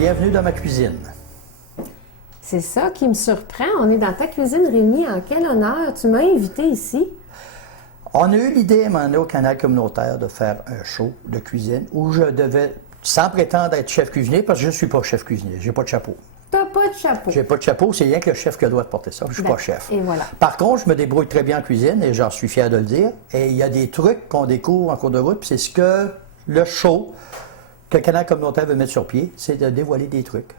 bienvenue dans ma cuisine. C'est ça qui me surprend. On est dans ta cuisine, Rémi. En quel honneur. Tu m'as invité ici. On a eu l'idée à un moment donné au canal communautaire de faire un show de cuisine où je devais, sans prétendre être chef cuisinier, parce que je ne suis pas chef cuisinier, j'ai pas de chapeau. T'as pas de chapeau. J'ai pas de chapeau, c'est rien que le chef qui a le droit de porter ça. Je suis pas chef. Et voilà. Par contre, je me débrouille très bien en cuisine et j'en suis fier de le dire. Et il y a des trucs qu'on découvre en cours de route, puis c'est ce que le show que le canal communautaire veut mettre sur pied, c'est de dévoiler des trucs.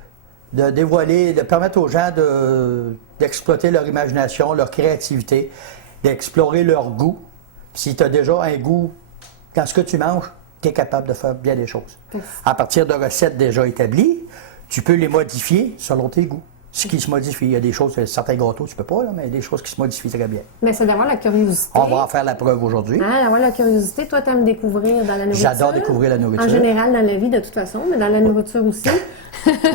De dévoiler, de permettre aux gens d'exploiter leur imagination, leur créativité, d'explorer leur goût. Si tu as déjà un goût dans ce que tu manges, tu es capable de faire bien des choses. À partir de recettes déjà établies, tu peux les modifier selon tes goûts. Ce qui se modifie. Il y a des choses, certains gâteaux, tu peux pas, là, mais il y a des choses qui se modifient très bien. Mais c'est d'avoir la curiosité. On va en faire la preuve aujourd'hui. Hein, d'avoir la curiosité. Toi, tu aimes découvrir dans la nourriture. J'adore découvrir la nourriture. En général, dans la vie, de toute façon, mais dans la nourriture aussi.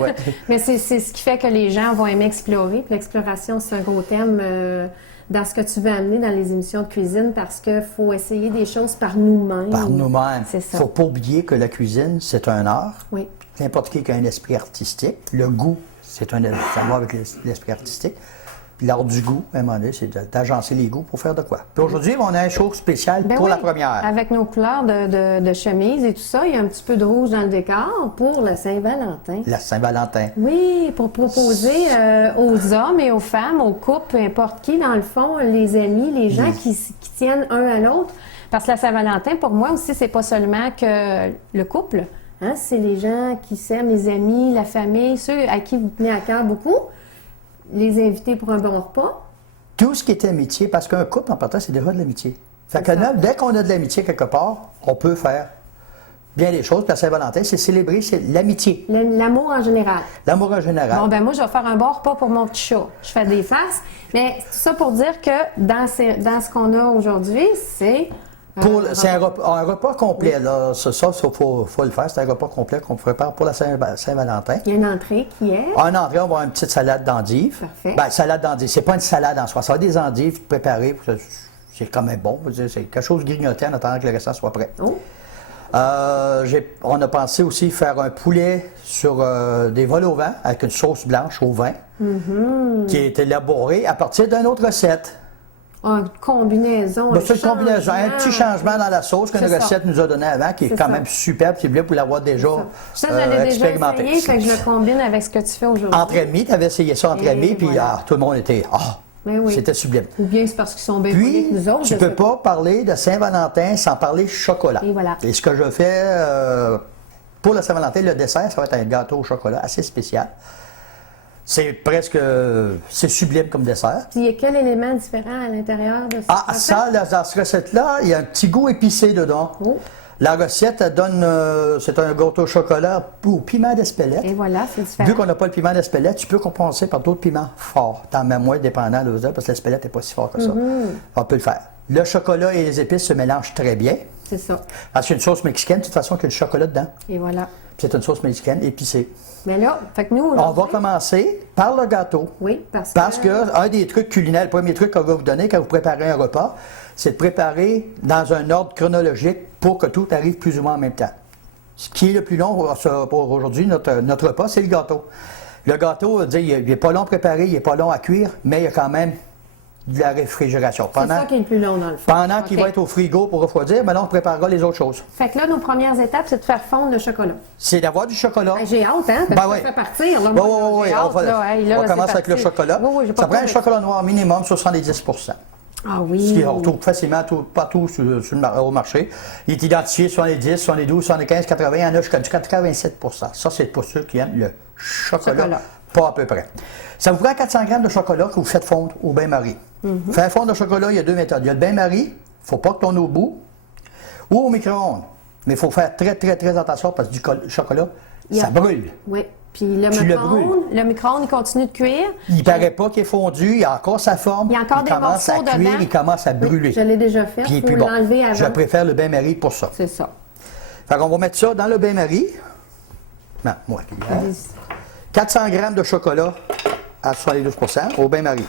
Ouais. Mais c'est ce qui fait que les gens vont aimer explorer. Puis l'exploration, c'est un gros thème dans ce que tu veux amener dans les émissions de cuisine parce qu'il faut essayer des choses par nous-mêmes. Par nous-mêmes. C'est ça. Il ne faut pas oublier que la cuisine, c'est un art. Oui. N'importe qui a un esprit artistique. Le goût, ça va avec l'esprit artistique. Puis l'art du goût, à un moment donné, c'est d'agencer les goûts pour faire de quoi. Puis aujourd'hui, on a un show spécial Ben pour oui, la première. Avec nos couleurs de chemise et tout ça, il y a un petit peu de rouge dans le décor pour la Saint-Valentin. La Saint-Valentin. Oui, pour proposer aux hommes et aux femmes, aux couples, peu importe qui, dans le fond, les amis, les gens qui tiennent un à l'autre. Parce que la Saint-Valentin, pour moi aussi, c'est pas seulement que le couple. Hein, c'est les gens qui s'aiment, les amis, la famille, ceux à qui vous tenez à cœur beaucoup. Les invités pour un bon repas. Tout ce qui est amitié, parce qu'un couple, en partant, c'est déjà de l'amitié. Fait que là, dès qu'on a de l'amitié quelque part, on peut faire bien des choses. Puis la Saint-Valentin, c'est célébrer, c'est l'amitié. L'amour en général. L'amour en général. Bon, ben moi, je vais faire un bon repas pour mon petit chat. Je fais des faces. Mais tout ça pour dire que dans ce qu'on a aujourd'hui, c'est... C'est un repas complet, là. Ça, faut le faire. C'est un repas complet qu'on prépare pour la Saint-Valentin. Il y a une entrée qui est... En entrée, on va avoir une petite salade d'endives. Parfait. Ben, salade d'endives. C'est pas une salade en soi. Ça va des endives préparées. C'est quand même bon. C'est quelque chose de grignoté en attendant que le restant soit prêt. Oh. On a pensé aussi faire un poulet sur des vols au vent avec une sauce blanche au vin qui est élaborée à partir d'une autre recette. Une combinaison. C'est une combinaison, un petit changement dans la sauce qu'une recette nous a donnée avant, qui est quand même superbe, c'est bien pour l'avoir déjà expérimenté. Déjà essayé, fait que je le combine avec ce que tu fais aujourd'hui. Entre amis, tu avais essayé ça entre amis, puis voilà. tout le monde était c'était sublime. Ou bien c'est parce qu'ils sont bien polis que nous autres. Tu ne peux pas parler de Saint-Valentin sans parler chocolat. Et voilà. Et ce que je fais pour la Saint-Valentin, le dessert, ça va être un gâteau au chocolat assez spécial. C'est sublime comme dessert. Puis il y a quel élément différent à l'intérieur de ça? Dans cette recette-là, il y a un petit goût épicé dedans. Oh. La recette, elle donne, c'est un gâteau au chocolat au piment d'Espelette. Et voilà, c'est différent. Vu qu'on n'a pas le piment d'Espelette, tu peux compenser par d'autres piments forts. T'en mets moins dépendant de l'odeur, parce que l'Espelette n'est pas si fort que ça. On peut le faire. Le chocolat et les épices se mélangent très bien. C'est ça. Parce qu'il y a une sauce mexicaine, de toute façon, qu'il y a du chocolat dedans. Et voilà. Puis c'est une sauce mexicaine épicée. Mais là, fait que nous, on va commencer par le gâteau. Oui, parce que un des trucs culinaires, le premier truc qu'on va vous donner quand vous préparez un repas, c'est de préparer dans un ordre chronologique pour que tout arrive plus ou moins en même temps. Ce qui est le plus long pour aujourd'hui, notre repas, c'est le gâteau. Le gâteau, il n'est pas long à préparer, il n'est pas long à cuire, mais il y a quand même de la réfrigération. C'est ça qui est le plus long dans le fond. Pendant qu'il va être au frigo pour refroidir, maintenant on préparera les autres choses. Fait que là, nos premières étapes, c'est de faire fondre le chocolat. C'est d'avoir du chocolat. J'ai hâte, hein? Parce que ça fait partir. Là, oui. On commence avec le chocolat. Ça prend un chocolat noir minimum 70 %. Ah oui. Ce qu'on trouve facilement partout au marché. Il est identifié 70, 72, 75, 80, il y en a jusqu'à du 87 %. Ça, c'est pour ceux qui aiment le chocolat. Pas à peu près. Ça vous prend 400 g de chocolat que vous faites fondre au bain-marie. Faire fondre le chocolat, il y a deux méthodes. Il y a le bain-marie, il ne faut pas que tourne au bout, ou au micro-ondes. Mais il faut faire très, très, très attention parce que du chocolat, ça brûle. Oui. Puis le micro-ondes, il continue de cuire. Il ne paraît pas qu'il est fondu, il a encore sa forme. Il y a encore des commence à morceaux cuire, dedans. il commence à brûler. Oui, je l'ai déjà fait, il faut l'enlever avant. Je préfère le bain-marie pour ça. C'est ça. Fait qu'on va mettre ça dans le bain-marie. Non, moi, 400 g de chocolat à 72 % au bain-marie.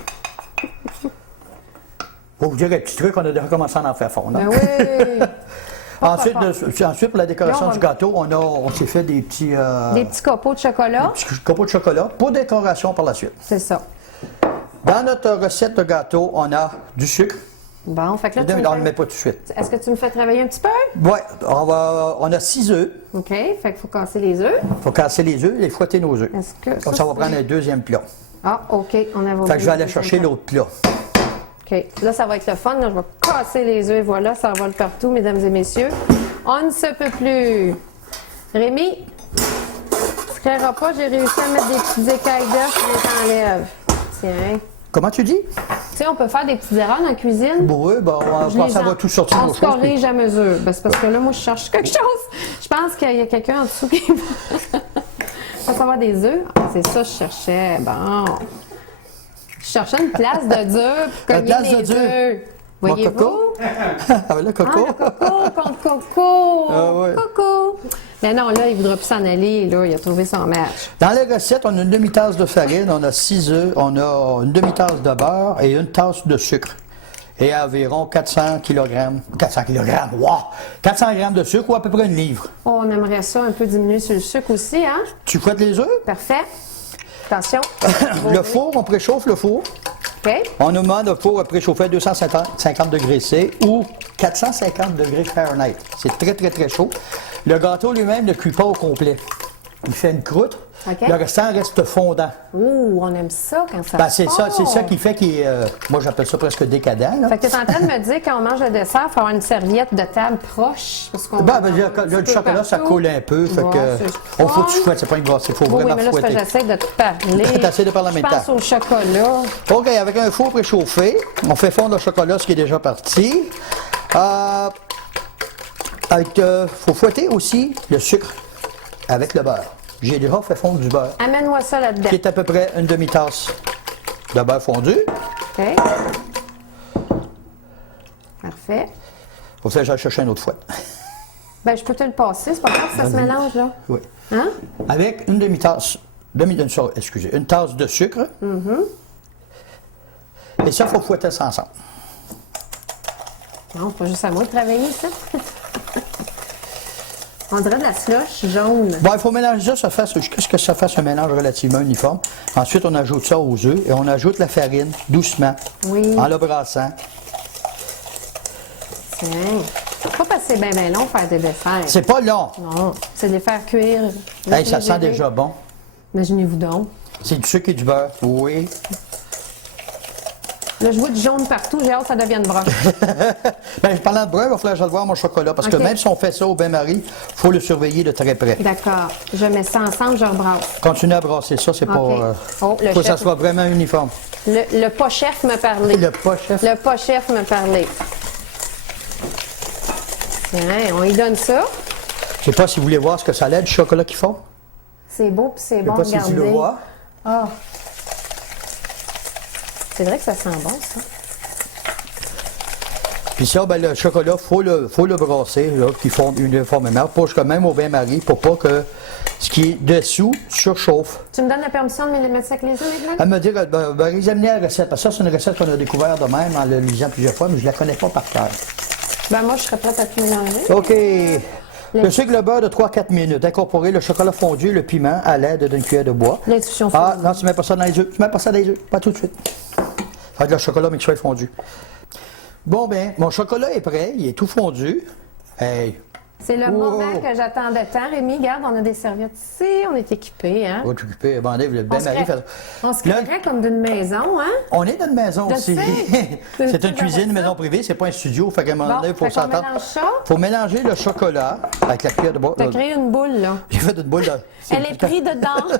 Pour vous dire un petit truc, on a déjà commencé à en faire fondre. Ben oui! Ensuite, pas. ensuite, pour la décoration Là, on va- du gâteau, on s'est fait des petits, Des petits copeaux de chocolat. petits copeaux de chocolat pour décoration par la suite. C'est ça. Dans notre recette de gâteau, on a du sucre. Bon, fait que là, On ne le met pas tout de suite. Est-ce que tu me fais travailler un petit peu? Oui, on a 6 œufs. OK. Fait qu'il faut casser les œufs. Il faut casser les œufs et fouetter nos œufs. Est-ce que Donc, ça va prendre un deuxième plat. Ah, OK. On avait Fait que oublié je vais aller le chercher deuxième l'autre plat. OK. Là, ça va être le fun. Là, je vais casser les œufs. Voilà, ça vole partout, mesdames et messieurs. On ne se peut plus. Rémi, tu ne créeras pas, j'ai réussi à mettre des petites écailles d'œufs, je les enlève. Tiens. Comment tu dis? Tu sais, on peut faire des petites erreurs dans la cuisine. Bon, oui, ben, Je on les ça en- va tout sortir On nos se choses. corrige à mesure. Ben, c'est parce que là, moi, je cherche quelque chose. Je pense qu'il y a quelqu'un en dessous qui va savoir des œufs. Ah, c'est ça que je cherchais. Bon. Je cherchais une place de dur pour Une cogner place de les dur. œufs. Mon Voyez-vous? coco? Ah, le coco. Ah, le coco contre coco. Ah, ouais. Coco. Mais non, là, il ne voudra plus s'en aller. Là, il a trouvé son match. Dans la recette, on a une demi-tasse de farine, on a 6 œufs, on a une demi-tasse de beurre et une tasse de sucre. Et environ 400 kg. 400 kg, wow! 400 g de sucre ou à peu près une livre. Oh, on aimerait ça un peu diminuer sur le sucre aussi, hein? Tu fouettes les œufs? Parfait. Attention. Le four, on préchauffe le four. OK. On nous demande le four à préchauffer à 250 degrés C ou 450 degrés Fahrenheit. C'est très, très, très chaud. Le gâteau lui-même ne cuit pas au complet. Il fait une croûte. OK. Le restant reste fondant. Ouh, on aime ça quand ça Ben, c'est ça fond. qui fait qu'il est, moi j'appelle ça presque décadent. Là. Fait que tu es en train de me dire quand on mange le dessert, il faut avoir une serviette de table proche. Parce qu'on Ben, va le manger un petit peu chocolat, ça partout. coule un peu. Fait Ouais, que, c'est faut que tu fun. fouettes, c'est pas une brosse, il faut Oui, vraiment mais là, c'est parce fouetter. que j'essaie de te parler. T'essaies de parler en même Je pense temps. au chocolat. OK, avec un four préchauffé, on fait fondre le chocolat, ce qui est déjà parti. Faut fouetter aussi le sucre avec le beurre. J'ai déjà fait fondre du beurre, Amène-moi ça là-dedans. qui est à peu près une demi-tasse de beurre fondu. OK. Parfait. Faut que j'aille chercher une autre fouette. Ben, je peux te le passer. C'est pas grave, ça se mélange, là. Oui. Hein? Avec une demi-tasse, une tasse de sucre. Et ça, il faut fouetter ça ensemble. Non, c'est pas juste à moi de travailler, ça. On dirait de la slush jaune. Bon, il faut mélanger ça, jusqu'à ce que ça fasse un mélange relativement uniforme. Ensuite, on ajoute ça aux œufs et on ajoute la farine doucement, Oui. en le brassant. Tiens. Pas parce que c'est bien long faire des desserts. C'est pas long. Non, c'est de les faire cuire. Hey, ça sent Léger. déjà bon. Imaginez-vous donc. C'est du sucre et du beurre. Oui. Là, je vois du jaune partout. J'ai hâte que ça devienne brun. Ben, parlant de beurre, il va falloir que je voir mon chocolat. Parce que OK. même si on fait ça au bain-marie, il faut le surveiller de très près. D'accord. Je mets ça ensemble, je rebrasse. Continuez à brasser ça, c'est OK. pas. Oh, le faut que ça chef- soit vraiment uniforme. Le pas chef me parlait. Le pas chef. Le pas chef me parlait. Tiens, on y donne ça. Je sais pas si vous voulez voir ce que ça a l'air du chocolat qu'ils font. C'est beau puis c'est Je bon. sais pas si tu le regardez. vois. Ah. C'est vrai que ça sent bon, ça. Puis ça, ben, le chocolat, faut le brasser, là, qu'il fonde uniformément, pas même au bain-marie, pour pas que ce qui est dessous surchauffe. Tu me donnes la permission de me les mettre ça avec les œufs maintenant? Elle me dit, examiner la recette, parce que ça, c'est une recette qu'on a découverte de même en le lisant plusieurs fois, mais je la connais pas par cœur. Ben moi, je serais prête à tout mélanger. OK. Le sucre, le beurre de 3-4 minutes. Incorporer le chocolat fondu et le piment à l'aide d'une cuillère de bois. L'intuition Ah, fondu. non, tu mets pas ça dans les œufs. Tu mets pas ça dans les œufs. Pas tout de suite. Fait que le chocolat, mais qu'il soit fondu. Bon, ben, mon chocolat est prêt. Il est tout fondu. Hey. C'est le Wow. moment que j'attendais tant. Rémi, regarde, on a des serviettes ici. On est équipés, hein? On va t'occuper. Bandez, le On se bain-marie. crée- on se Là, créerait comme d'une maison, hein? on est dans une maison Je aussi. sais. C'est une Je cuisine, une sais. maison privée, c'est pas un studio. Fait qu'à un moment Bon, donné, il faut fait qu'on s'entendre. mélange ça. Il faut mélanger le chocolat avec la cuillère de bois. T'as créé une boule, là. J'ai fait une boule de. Elle est prise dedans.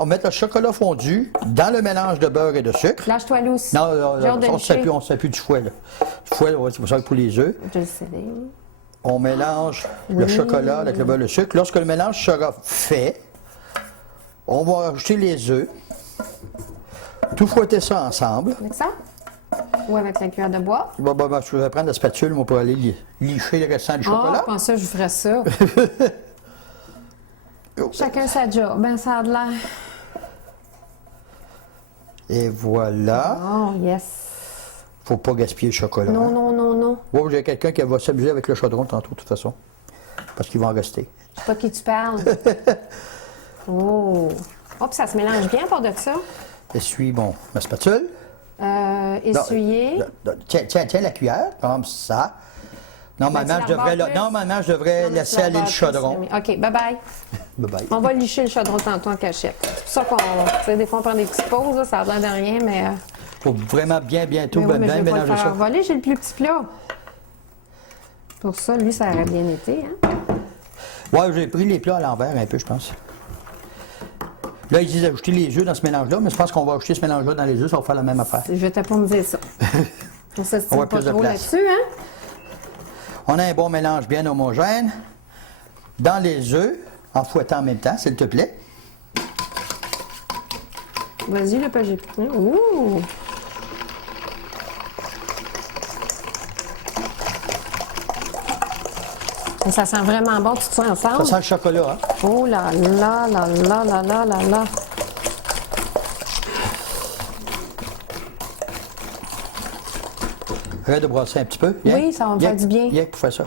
On met le chocolat fondu dans le mélange de beurre et de sucre. Lâche-toi loose. Non, J'ai hâte de on ne sait licher. plus du fouet. Là. Le fouet, c'est pour ça que pour les œufs. Je le sais. On mélange le chocolat avec le beurre et le sucre. Lorsque le mélange sera fait, on va ajouter les œufs. Tout fouetter ça ensemble. Avec ça? Ou avec la cuillère de bois? Bon, je vais prendre la spatule moi, pour aller licher le restant du Ah, chocolat. je pensais que je ferais ça. Oh. Chacun sa job. Ben, ça a de l'air. Et voilà. Oh, yes. Faut pas gaspiller le chocolat. Non, hein. non, non, non. Ouais, j'ai quelqu'un qui va s'amuser avec le chaudron tantôt, de toute façon. Parce qu'il va en rester. Je sais pas qui tu parles. Oh! Oh, puis ça se mélange bien pour de ça. Essuie, bon, ma spatule. Essuyer. Tiens la cuillère, comme ça. Normalement, je devrais laisser aller le chaudron. OK, bye-bye. Bye-bye. On va licher le chaudron tantôt en cachette. C'est pour ça qu'on... Tu sais, des fois, on prend des petites pauses, là, ça a l'air de rien, mais... Faut vraiment bientôt mais oui, mais bien je vais pas le mélanger faire ça. voler, j'ai le plus petit plat. Pour ça, lui, ça aurait bien été, hein? Ouais, j'ai pris les plats à l'envers un peu, je pense. Là, ils disent ajouter les œufs dans ce mélange-là, mais je pense qu'on va ajouter ce mélange-là dans les œufs, ça va faire la même affaire. Je vais pas me dire ça. On s'estime va pas plus de trop place. là-dessus, hein? On a un bon mélange bien homogène. Dans les œufs, en fouettant en même temps, s'il te plaît. Vas-y, le pagé. Ouh! Et ça sent vraiment bon, tout ça ensemble. Ça sent le chocolat, hein? Oh là là là là là là là là! Arrête de brasser un petit peu. Oui, ça va me faire du bien. Viens pour faire ça.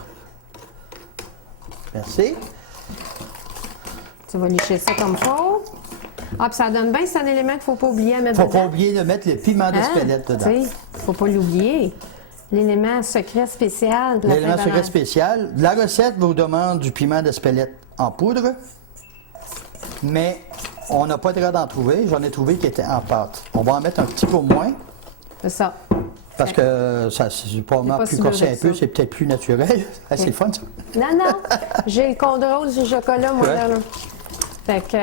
Merci. Tu vas licher ça comme faut. Ah, puis ça donne bien, c'est un élément qu'il ne faut pas oublier à mettre Faut pas dedans. oublier de mettre le piment d'Espelette dedans. Il ne faut pas l'oublier. L'élément secret spécial de la L'élément secret Saint-Valentin. spécial. La recette vous demande du piment d'Espelette en poudre, mais on n'a pas le droit d'en trouver. J'en ai trouvé qui était en pâte. On va en mettre un petit peu moins, C'est ça. parce que ça, c'est probablement pas plus si corsé dur un que peu, ça. c'est peut-être plus naturel. Ah, c'est le fun, ça. Non, non. J'ai le contrôle du chocolat, moi, Ouais. là. Fait que...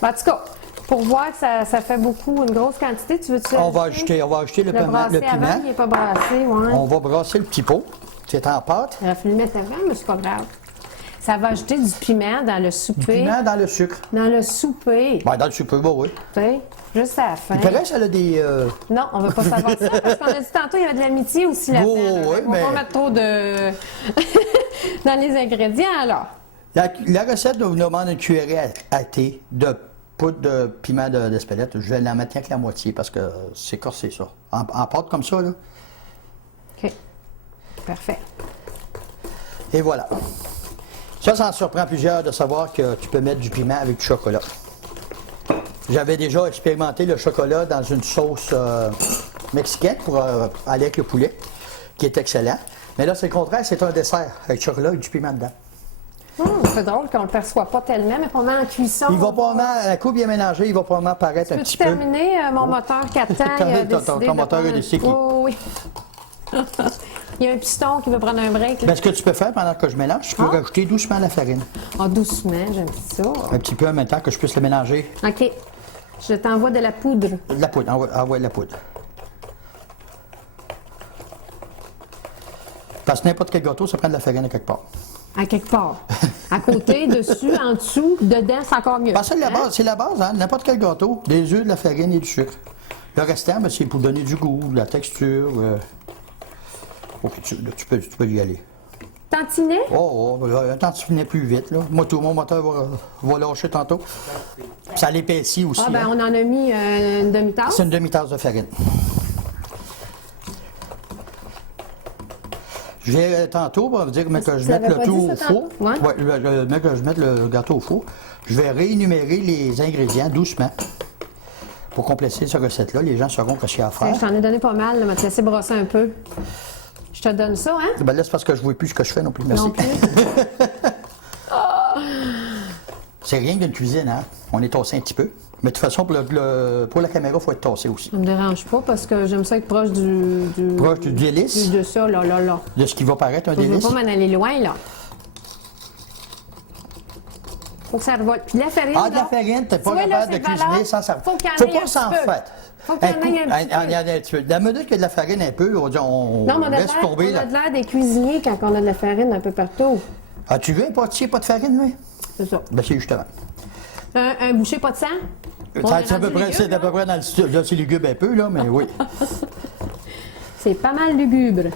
ben, en tout cas, pour voir que ça fait beaucoup, une grosse quantité, tu veux-tu On va ajouter le le brasser piment. avant, il n'est pas brassé, ouais. On va brasser le petit pot. C'est en pâte. Il aurait fallu le mettre avant, mais c'est pas grave. Ça va ajouter du piment dans le souper. Piment dans le sucre. Dans le souper, Ben, dans le sucre, bon, oui. tu sais, juste à la fin. Il paraît que ça a des... Non, on ne veut pas savoir ça, parce qu'on a dit tantôt, il y avait de l'amitié aussi là-dedans. Oh, là. oui, On va mais- pas mettre trop de... dans les ingrédients, alors. La recette nous demande une cuillerée à thé de poudre de piment d'Espelette. Je vais la mettre avec la moitié parce que c'est corsé, ça. En pâte comme ça, là. OK. Parfait. Et voilà. Ça en surprend plusieurs de savoir que tu peux mettre du piment avec du chocolat. J'avais déjà expérimenté le chocolat dans une sauce mexicaine pour aller avec le poulet, qui est excellent. Mais là, c'est le contraire, c'est un dessert avec du chocolat et du piment dedans. C'est drôle qu'on ne le perçoit pas tellement, mais qu'on met en cuisson. Il va probablement, la coupe bien mélangée, il va probablement paraître un Peux-tu petit peu. terminer? Mon moteur 4 temps, il a décidé ton de moteur a prendre- décidé qu'il- Oh, oui. Il y a un piston qui veut prendre un break. là. Ben, ce que tu peux faire pendant que je mélange, tu peux Ah. rajouter doucement la farine. Ah, doucement, j'aime ça. Un petit peu en même temps que je puisse le mélanger. OK. Je t'envoie de la poudre. De la poudre, envoie de la poudre. Parce que n'importe quel gâteau, ça prend de la farine à quelque part. À quelque part. À côté, dessus, en dessous, dedans, c'est encore mieux. Parce que c'est la base, hein? N'importe quel gâteau, des œufs, de la farine et du sucre. Le restant, ben, c'est pour donner du goût, de la texture. OK, tu peux y aller. Tantinet? Oh, là, attends, tu finis plus vite, là. Moi, tout mon moteur va lâcher tantôt. Ça l'épaissit aussi. Ah, ben, hein. on en a mis une demi-tasse. C'est une demi-tasse de farine. Je vais tantôt, on va dire que je Tu mette l'avais le pas tout dit, au ça, four. tantôt? Ouais. Ouais, que je mette le gâteau au four. Je vais réénumérer les ingrédients doucement pour compléter cette recette-là. Les gens sauront ce qu'il y a à Tiens, faire. je t'en ai donné pas mal, là, mais te laisser brosser un peu. Je te donne ça, hein? Ben là, c'est parce que je ne vois plus ce que je fais non plus. Merci. Non plus. C'est rien d'une cuisine, hein? On est tassé un petit peu. Mais de toute façon, pour la caméra, il faut être tassé aussi. Ça me dérange pas parce que j'aime ça être proche du Proche du délice, de ça, là, là, là. de ce qui va paraître un Je veux délice. pas m'en aller loin, là. Faut que ça revole. Puis la farine, Ah, de la là, farine, t'es pas tu vois, là, capable de c'est cuisiner valable. sans ça. Faut qu'il y en Faut ait un pas s'en petit peu. faire. Faut qu'il y en ait un petit peu. peu. La minute qu'il y a de la farine un peu, on Non, mais on a laisse tomber. de Là. l'air des cuisiniers quand on a de la farine un peu partout. Ah, tu veux un pâtissier, pas de farine, oui? C'est ça. Ben, c'est justement. Un boucher, pas de sang? On Ça, est c'est à peu rendu près, légumes, c'est à peu là. près dans le style. Là, c'est lugubre un peu, là, mais oui. C'est pas mal lugubre.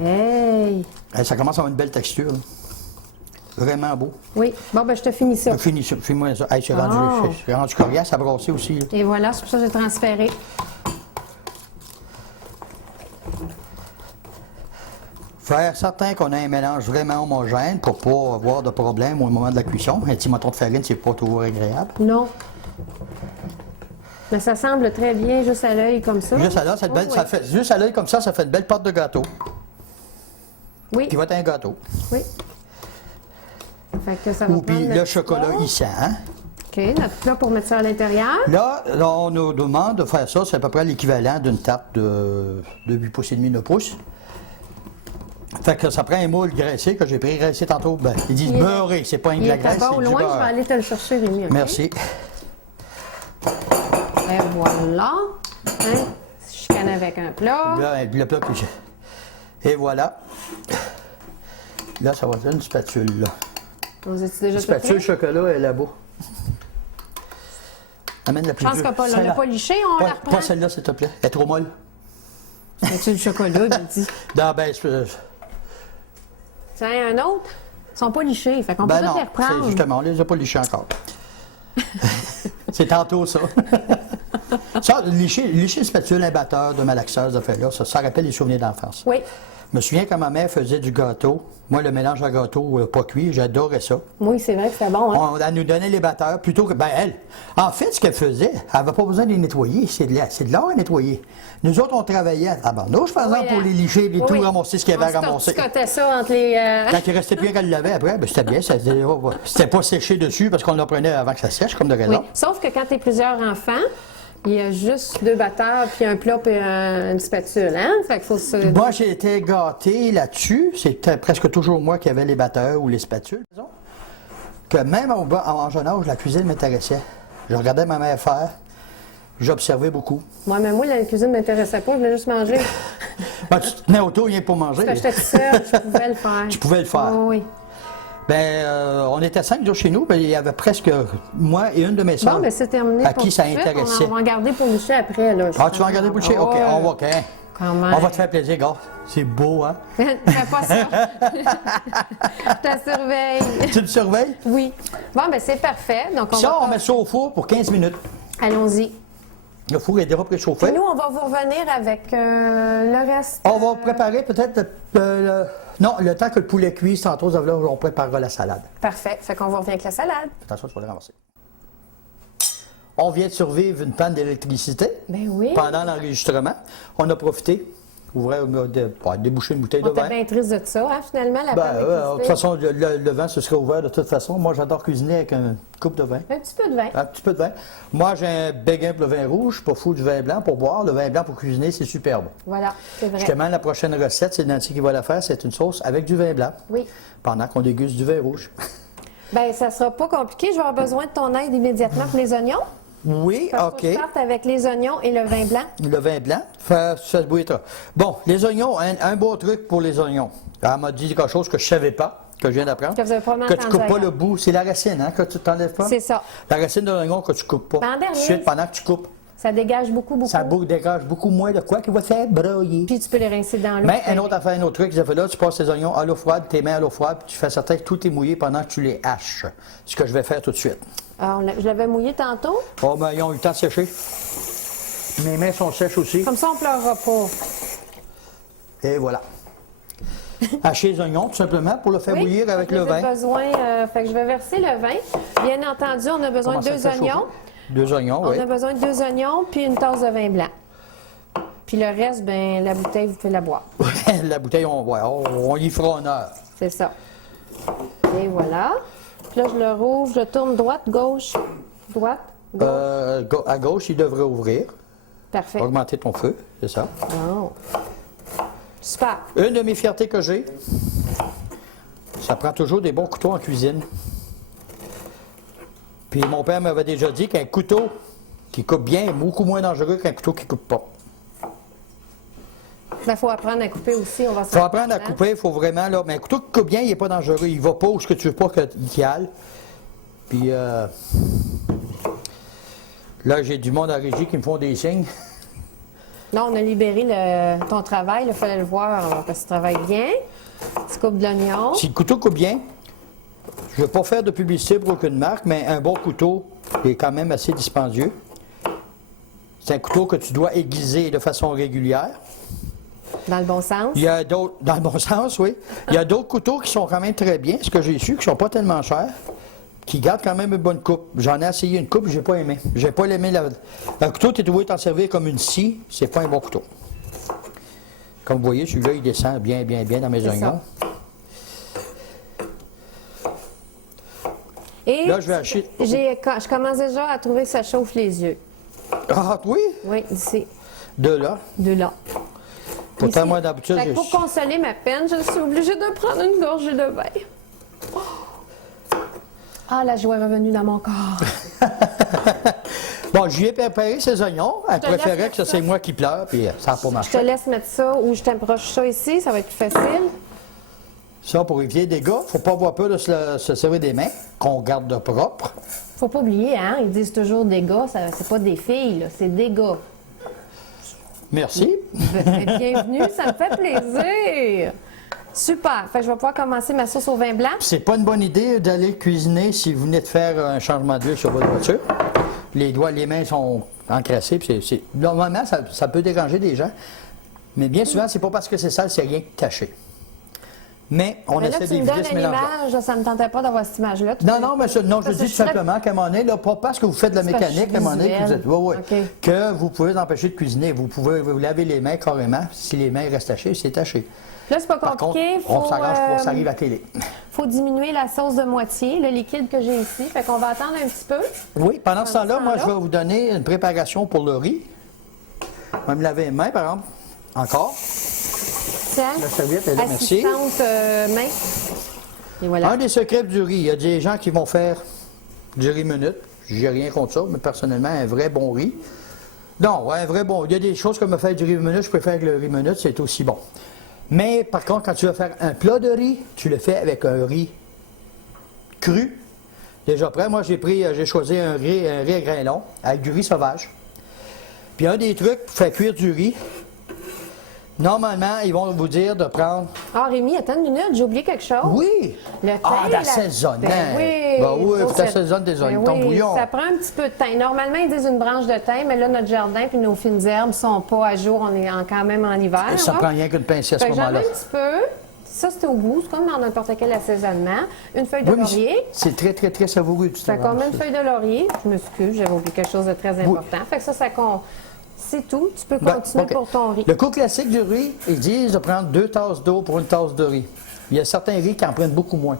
Hey! Ça commence à avoir une belle texture. Là. Vraiment beau. Oui. Bon, ben, je te finis ça. Finis ça. Fais-moi ça. Hey, c'est Ah. rendu coriace à brasser aussi. Là. Et voilà, c'est pour ça que j'ai transféré. Faire certain qu'on a un mélange vraiment homogène pour ne pas avoir de problème au moment de la cuisson. Un petit mouton de farine, c'est pas toujours agréable. Non. Mais ça semble très bien, juste à l'œil comme ça. Juste à l'œil, juste à l'œil comme ça fait une belle pâte de gâteau. Oui. Qui va être un gâteau. Oui. Fait que ça va Ou puis prendre le notre chocolat plat. hissant. Hein? OK, notre plat pour mettre ça à l'intérieur. Là, on nous demande de faire ça, c'est à peu près l'équivalent d'une tarte de 8 pouces et demi, 9 pouces. Fait que ça prend un moule graissé que j'ai pris graissé tantôt. Ben, ils disent beurré, c'est pas une de Il la est graisse, pas c'est au du loin, je beurre. vais aller te le chercher, Rémi. OK? Merci. Et voilà. Hein? Je canne avec un plat. Là, le plat que j'ai. Et voilà. Là, ça va être une spatule. Là. Vous êtes déjà Une spatule prêt? chocolat est là-bas. Amène la plus Je pense dure. qu'on l'a Celle-là. pas liché, on la reprend. Pas celle-là, s'il te plaît. Elle est trop molle. C'est le chocolat, il dit. Non, ben, Tiens, un autre? Ils sont pas lichés, fait qu'on peut ben tous non, les reprendre. c'est justement, on les a pas lichés encore. C'est tantôt, ça. Ça, licher une spatule, un batteur de malaxeuse, de fait-là, ça rappelle les souvenirs d'enfance. Oui. Je me souviens quand ma mère faisait du gâteau. Moi, le mélange à gâteau pas cuit, j'adorais ça. Oui, c'est vrai que c'était bon, hein? Elle nous donnait les batteurs plutôt que. Ben, elle. En fait, ce qu'elle faisait, elle n'avait pas besoin de les nettoyer. C'est de l'or à nettoyer. Nous autres, on travaillait à tabarnouche, par exemple, Oui, pour les licher, les tout, ramasser ce qu'il y avait à ramasser. On se ça entre les... Quand il restait plus qu'elle l'avait après, ben, c'était bien. C'était pas séché dessus parce qu'on le prenait avant que ça sèche, comme de Oui. raison. Sauf que quand tu es plusieurs enfants, il y a juste 2 batteurs, puis un plat, puis une spatule, hein? Fait qu'il faut se... Moi, j'ai été gâté là-dessus. C'était presque toujours moi qui avais les batteurs ou les spatules. Que même en jeune âge, la cuisine m'intéressait. Je regardais ma mère faire. J'observais beaucoup. Moi, mais moi, la cuisine ne m'intéressait pas, je voulais juste manger. Ben, tu te tenais autour, rien pour manger. Quand j'étais toute seule, je pouvais le faire. Tu pouvais le faire. Oh, oui. Ben, on était 5 jours chez nous, ben, il y avait presque moi et une de mes soeurs. Bon, ben c'est terminé à pour qui ça tout de suite. intéressait. On va en garder pour Michel après, là. Ah, tu vas en garder pour le chien? OK, Ouais. on va, OK. Quand même. On va te faire plaisir, gars. C'est beau, hein? Fais pas ça. Je te surveille. Tu me surveilles? Oui. Bon, ben c'est parfait. Donc, Ça, on met ça au four pour 15 minutes. Allons-y. Le four est déjà préchauffé. Et nous, on va vous revenir avec le reste. On va préparer peut-être non, le temps que le poulet cuise, tantôt, on préparera la salade. Parfait. Fait qu'on vous revient avec la salade. Attention, tu vas le ramasser. On vient de survivre une panne d'électricité. Ben oui. Pendant l'enregistrement. On a profité, déboucher une bouteille On de vin. était bien triste de ça, hein, finalement, la panne De toute façon, le vin se serait ouvert de toute façon. Moi, j'adore cuisiner avec une coupe de vin. Un petit peu de vin. Un petit peu de vin. Moi, j'ai un béguin pour le vin rouge. Je suis pas fou du vin blanc pour boire. Le vin blanc pour cuisiner, c'est superbe. Voilà, c'est vrai. Justement, la prochaine recette, c'est Nancy qui va la faire. C'est une sauce avec du vin blanc. Oui. Pendant qu'on déguste du vin rouge. Bien, ça sera pas compliqué. Je vais avoir besoin de ton aide immédiatement pour les oignons. Oui, Parce que OK. je parte avec les oignons et le vin blanc. Le vin blanc, ça se bouillera. Bon, les oignons, un beau truc pour les oignons. Elle m'a dit quelque chose que je ne savais pas, que je viens d'apprendre. Que vous avez probablement Que tu ne coupes entendu pas le ailleurs. bout. C'est la racine, hein, que tu t'enlèves pas? C'est ça. La racine de l'oignon que tu ne coupes pas. En dernier. Tout de suite, pendant que tu coupes. Ça dégage beaucoup. Ça dégage beaucoup moins de quoi qui va te faire broyer. Puis tu peux les rincer dans l'eau. Mais un autre affaire, un autre truc, ça fait là, tu passes tes oignons à l'eau froide, tes mains à l'eau froide, puis tu fais certain que tout est mouillé pendant que tu les haches. Ce que je vais faire tout de suite. Ah, je l'avais mouillé tantôt. Oh, ben, ils ont eu le temps de sécher. Mes mains sont sèches aussi. Comme ça, on ne pleurera pas. Et voilà. Hacher les oignons, tout simplement, pour le faire Oui, bouillir avec fait que le j'ai vin. besoin, fait que je vais verser le vin. Bien entendu, on a besoin de Commence à 2 faire oignons. chauffer. 2 oignons, oui. On a besoin de 2 oignons puis une tasse de vin blanc. Puis le reste, ben la bouteille, vous pouvez la boire. La bouteille, on y fera honneur. C'est ça. Et voilà. Puis là, je le rouvre, je tourne droite, gauche, droite, gauche. À gauche, il devrait ouvrir. Parfait. Augmenter ton feu, c'est ça. Bon. Super. Une de mes fiertés que j'ai, ça prend toujours des bons couteaux en cuisine. Puis mon père m'avait déjà dit qu'un couteau qui coupe bien est beaucoup moins dangereux qu'un couteau qui coupe pas. Il faut apprendre à couper aussi. On va Il faut apprendre à couper, il faut vraiment, là, mais un couteau qui coupe bien, il n'est pas dangereux. Il ne va pas où ce que tu veux pas qu'il aille. Puis là, j'ai du monde à régie qui me font des signes. Là, on a libéré ton travail. Il fallait le voir parce que tu travailles bien. Tu coupes de l'oignon. Si le couteau coupe bien, je ne veux pas faire de publicité pour aucune marque, mais un bon couteau est quand même assez dispendieux. C'est un couteau que tu dois aiguiser de façon régulière. Dans le bon sens. Il y a d'autres, dans le bon sens, oui. Il y a d'autres couteaux qui sont quand même très bien, ce que j'ai su, qui ne sont pas tellement chers, qui gardent quand même une bonne coupe. J'en ai essayé une coupe, j'ai pas aimé. J'ai pas aimé un couteau, tu es obligé de t'en servir comme une scie, c'est pas un bon couteau. Comme vous voyez, celui-là, il descend bien dans mes oignons. Et là, je vais acheter. je commence déjà à trouver que ça chauffe les yeux. Ah, oui? Oui, ici. De là. De là. Pourtant, Ici. moi, d'habitude, Fait que pour consoler ma peine, je suis obligée de prendre une gorgée de vin. Oh. Ah, la joie est revenue dans mon corps. Bon, j'y ai préparé ces oignons. Elle te laisse préférait mettre que ça. c'est moi qui pleure, puis ça n'a pas Je marché. te laisse mettre ça ou je t'approche ça ici, ça va être plus facile. Ça, pour éviter des dégâts, il ne faut pas avoir peur de se servir des mains, qu'on garde propre. Faut pas oublier, hein, ils disent toujours des gars, c'est pas des filles, là, c'est des gars. Merci. Bienvenue, ça me fait plaisir. Super. Fait que je vais pouvoir commencer ma sauce au vin blanc. C'est pas une bonne idée d'aller cuisiner si vous venez de faire un changement d'huile sur votre voiture. Les doigts, les mains sont encrassées. Puis normalement, ça peut déranger des gens. Mais bien souvent, c'est pas parce que c'est sale, c'est rien caché. Mais on Mais là, essaie tu me d'éviter donnes ce une mélange. image, là, ça ne me tentait pas d'avoir cette image-là. Non, mais non, je Parce que dis je tout suis simplement qu'à un moment donné, là, pas parce que vous faites de la C'est parce que je mécanique, suis à un moment donné, que vous êtes. visuelle. Ouais, OK. que vous pouvez vous empêcher de cuisiner. Vous pouvez vous laver les mains carrément. Si les mains restent tachées, c'est taché. Là, c'est pas Par contre, compliqué. on s'arrange pour que ça arrive à la télé. Faut diminuer la sauce de moitié, le liquide que j'ai ici. Fait qu'on va attendre un petit peu. Oui, pendant ce temps-là, moi, temps-là. je vais vous donner une préparation pour le riz. Je vais me laver les mains, par exemple. Encore. Tiens, La serviette est là, merci. assistante main. Et voilà. Un des secrets du riz, il y a des gens qui vont faire du riz minute. J'ai rien contre ça, mais personnellement, un vrai bon riz. Non, ouais, un vrai bon. Il y a des choses comme faire du riz minute, je préfère que le riz minute, c'est aussi bon. Mais par contre, quand tu vas faire un plat de riz, tu le fais avec un riz cru. Déjà prêt, moi j'ai choisi un riz à grains longs avec du riz sauvage. Puis un des trucs pour faire cuire du riz, normalement, ils vont vous dire de prendre. Ah, Rémi, attends une minute, j'ai oublié quelque chose. Oui! Le thym. D'assaisonner. Ben oui! Ben oui, faut faut t'assaisonner tes oignons, ton oui, bouillon. Ça prend un petit peu de thym. Normalement, ils disent une branche de thym, mais là, notre jardin puis nos fines herbes sont pas à jour. On est quand même en hiver. Ça là. prend rien qu'une pincée à ce Fait que j'en moment-là. mets un petit peu. Ça, c'est au goût. C'est comme dans n'importe quel assaisonnement. Une feuille de Oui, mais laurier. c'est très, très, très savoureux du Fait qu'on met une feuille de laurier. Je m'excuse, j'avais oublié quelque chose de très important. Fait que ça c'est tout. Tu peux continuer OK. pour ton riz. Le coup classique du riz, ils disent de prendre 2 tasses d'eau pour une tasse de riz. Il y a certains riz qui en prennent beaucoup moins.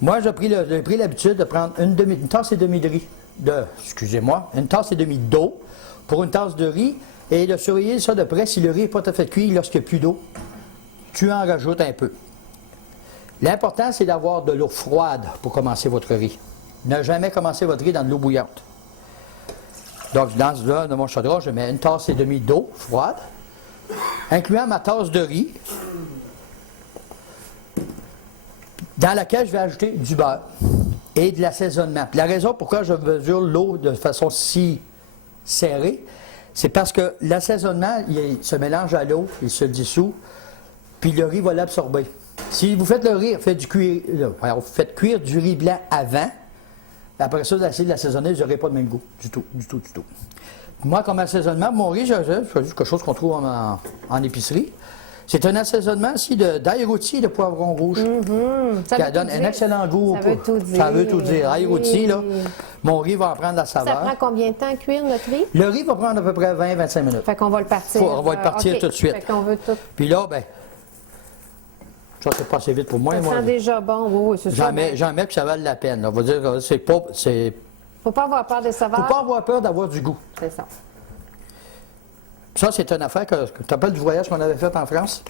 Moi, j'ai pris l'habitude de prendre une tasse et demie de riz. Une tasse et demie d'eau pour une tasse de riz et de surveiller ça de près si le riz n'est pas tout à fait cuit lorsqu'il n'y a plus d'eau. Tu en rajoutes un peu. L'important, c'est d'avoir de l'eau froide pour commencer votre riz. Ne jamais commencer votre riz dans de l'eau bouillante. Donc, dans mon chaudron, je mets une tasse et demie d'eau froide, incluant ma tasse de riz, dans laquelle je vais ajouter du beurre et de l'assaisonnement. Puis la raison pourquoi je mesure l'eau de façon si serrée, c'est parce que l'assaisonnement, il se mélange à l'eau, il se dissout, puis le riz va l'absorber. Si vous faites le riz, faites cuire du riz blanc avant. Après ça, d'essayer de l'assaisonner, vous n'aurez pas le même goût. Du tout. Moi, comme assaisonnement, mon riz, j'ai quelque chose qu'on trouve en épicerie. C'est un assaisonnement aussi d'ail rôti et de poivron rouge. Ça Qui veut donne tout un dire. excellent goût. Ça veut tout dire. Ça veut tout dire. Ail rôti, là, Oui. mon riz va en prendre la Ça saveur. prend combien de temps à cuire notre riz? Le riz va prendre à peu près 20-25 minutes. Fait qu'on va le partir. On va le partir OK. tout de suite. Fait qu'on veut tout. Puis là, ben, ça, c'est pas assez vite pour moi. Ça Moi, sent déjà bon. Oui, c'est ça. j'en mets que ça vale la peine. Là. On va dire que c'est pas. Faut pas avoir peur des Faut saveurs. pas avoir peur d'avoir du goût. C'est ça. Ça, c'est une affaire que tu te rappelles du voyage qu'on avait fait en France?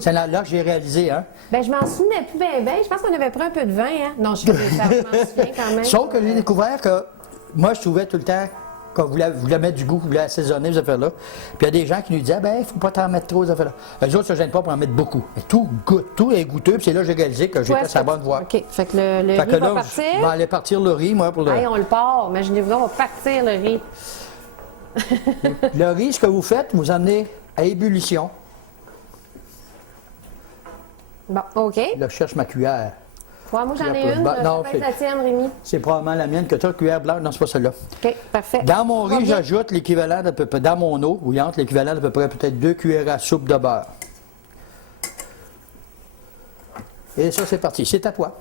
C'est là que j'ai réalisé, hein? Ben, je m'en souvenais plus bien. Je pense qu'on avait pris un peu de vin, hein? Non, je m'en souviens quand même. Sauf que j'ai découvert que moi, je trouvais tout le temps qu'on voulait mettre du goût, vous voulez assaisonner ces affaires-là. Puis il y a des gens qui nous disaient, ben, il ne faut pas t'en mettre trop, ces affaires-là. Eux autres, ça ne gêne pas pour en mettre beaucoup. Mais tout goûte, tout est goûteux, puis c'est là que j'ai réalisé que j'étais sur la bonne voie. OK. Fait que le Fait riz que va là, partir. je vais aller partir le riz, moi, pour le. Hey, on le part. Imaginez-vous, on va partir le riz. Le riz, ce que vous faites, vous emmenez à ébullition. Bon, OK. Là, je cherche ma cuillère. Ouais, moi, j'en ai Cuillère une. pour le Ça non, peut c'est- être la tienne, Rémi. C'est probablement la mienne que tu as, cuillère blanche. Non, c'est pas celle-là. OK, parfait. Dans mon Va riz, bien. j'ajoute l'équivalent d'à peu près, dans mon eau bouillante, l'équivalent d'à peu près peut-être 2 cuillères à soupe de beurre. Et ça, c'est parti. C'est à toi.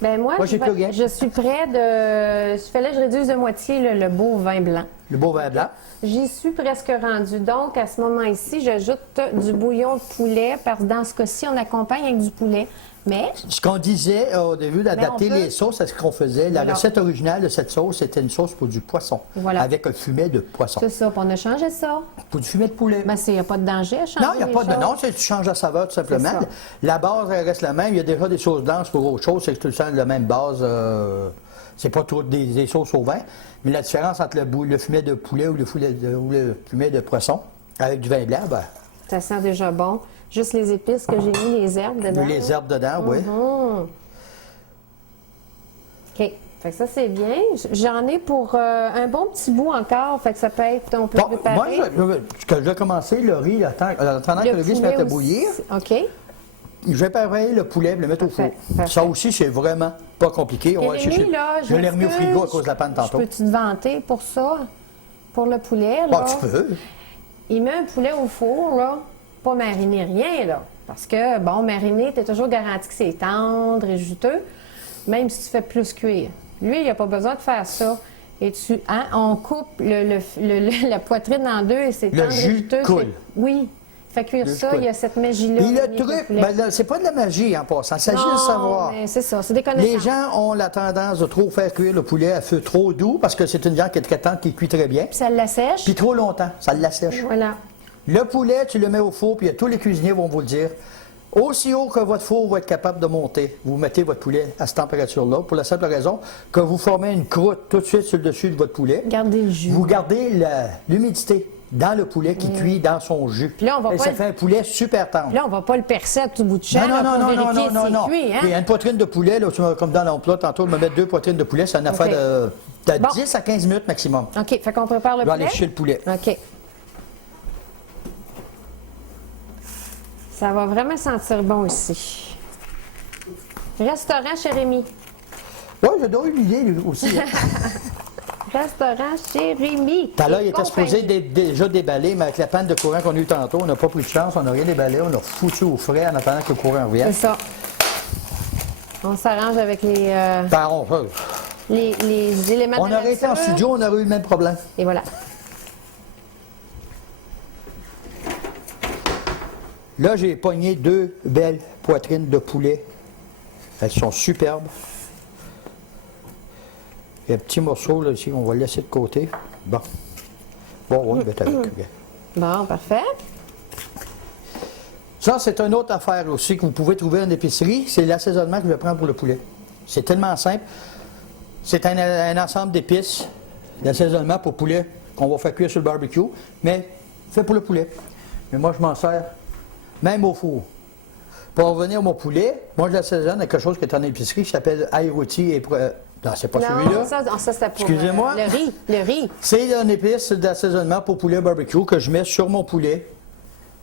Ben moi, Moi, j'ai plus rien. je suis près de... Je fallait que je réduise de moitié le beau vin blanc. Le beau vin blanc. J'y suis presque rendue. Donc, à ce moment-ci, j'ajoute du bouillon de poulet parce que dans ce cas-ci, on accompagne avec du poulet. Mais, Ce qu'on disait au début d'adapter on peut- les sauces à ce qu'on faisait, la Voilà. recette originale de cette sauce, c'était une sauce pour du poisson. Voilà. Avec un fumet de poisson. c'est ça, puis on a changé ça. Pour du fumet de poulet. Ben, il n'y a pas de danger à changer Non, il n'y a les pas de. choses. Non, tu changes la saveur tout simplement. C'est ça. La base elle reste la même. Il y a déjà des sauces blanches pour autre chose. C'est tout le temps la même base. C'est pas toutes des sauces au vin. Mais la différence entre le fumet de poulet ou le fumet de poisson avec du vin blanc, ben, Ça sent déjà bon. Juste les épices que j'ai mis, les herbes dedans. les herbes dedans, oui. Mhm. OK. Fait que ça, c'est bien. J'en ai pour un bon petit bout encore. Fait que ça peut être, on peut Bon, préparer. moi, je vais commencer le riz, attendant que le riz se poulet mette à aussi. bouillir. OK. Je vais préparer le poulet et le mettre au four. Parfait. Ça aussi, c'est vraiment pas compliqué. On va Jérémy, chercher- là, je l'ai remis au m'excuse, frigo à cause de la panne tantôt. Je peux-tu te vanter pour ça? Pour le poulet, là? Bon, tu peux. Il met un poulet au four, là, pas mariné, rien, là. Parce que, bon, mariné, t'es toujours garanti que c'est tendre et juteux, même si tu fais plus cuire. Lui, il n'a pas besoin de faire ça. Et on coupe la poitrine en deux et c'est Le tendre et jus juteux. coule. Oui. Fait cuire Le ça, jus coule. il y a cette magie-là. Puis au le milieu du truc, poulet. ben là, c'est pas de la magie en passant. Il s'agit de Non, savoir. mais c'est ça, c'est des connaissances. Les gens ont la tendance de trop faire cuire le poulet à feu trop doux parce que c'est une viande qui est très tendre, qui cuit très bien. Puis ça l'assèche. Puis trop longtemps, ça l'assèche. Voilà. Le poulet, tu le mets au four, puis tous les cuisiniers vont vous le dire. Aussi haut que votre four va être capable de monter, vous mettez votre poulet à cette température-là, pour la simple raison que vous formez une croûte tout de suite sur le dessus de votre poulet. Gardez le jus. Vous gardez l'humidité dans le poulet qui cuit dans son jus. Puis là, on va Et pas ça le- fait un poulet super tendre. Là, on va pas le percer à tout bout de champ Non, là, non, pour non, non, vérifier non, non, si non. c'est cuit, hein? Puis une poitrine de poulet, là, comme dans l'emploi, tantôt, je me mettre 2 poitrines de poulet, c'est une affaire de Bon. 10 à 15 minutes maximum. OK, fait qu'on prépare le Je vais aller poulet. chercher le poulet. OK. Ça va vraiment sentir bon ici. Restaurant chez Rémi. Oui, je dois oublier lui aussi. Hein. Restaurant chez Rémi. Tout à l'heure, il était Compagnie. supposé déjà déballer, mais avec la panne de courant qu'on a eu tantôt, on n'a pas pris de chance, on n'a rien déballé, on l'a foutu au frais en attendant que le courant C'est revienne. ça. On s'arrange avec les éléments On de la aurait été en nature. studio, on aurait eu le même problème. Et voilà. Là, j'ai pogné 2 belles poitrines de poulet. Elles sont superbes. Il y a un petit morceau là ici qu'on va laisser de côté. Bon. Bon, oui, ben, avec. Bon, parfait. Ça, c'est une autre affaire aussi que vous pouvez trouver en épicerie. C'est l'assaisonnement que je vais prendre pour le poulet. C'est tellement simple. C'est un ensemble d'épices d'assaisonnement pour poulet qu'on va faire cuire sur le barbecue, mais fait pour le poulet. Mais moi, je m'en sers même au four. Pour revenir à mon poulet, moi, je l'assaisonne avec quelque chose qui est en épicerie qui s'appelle ail rôti et... Non, c'est pas celui-là. Non, ça c'était pour Excusez-moi. le riz. Le riz. C'est un épice d'assaisonnement pour poulet barbecue que je mets sur mon poulet,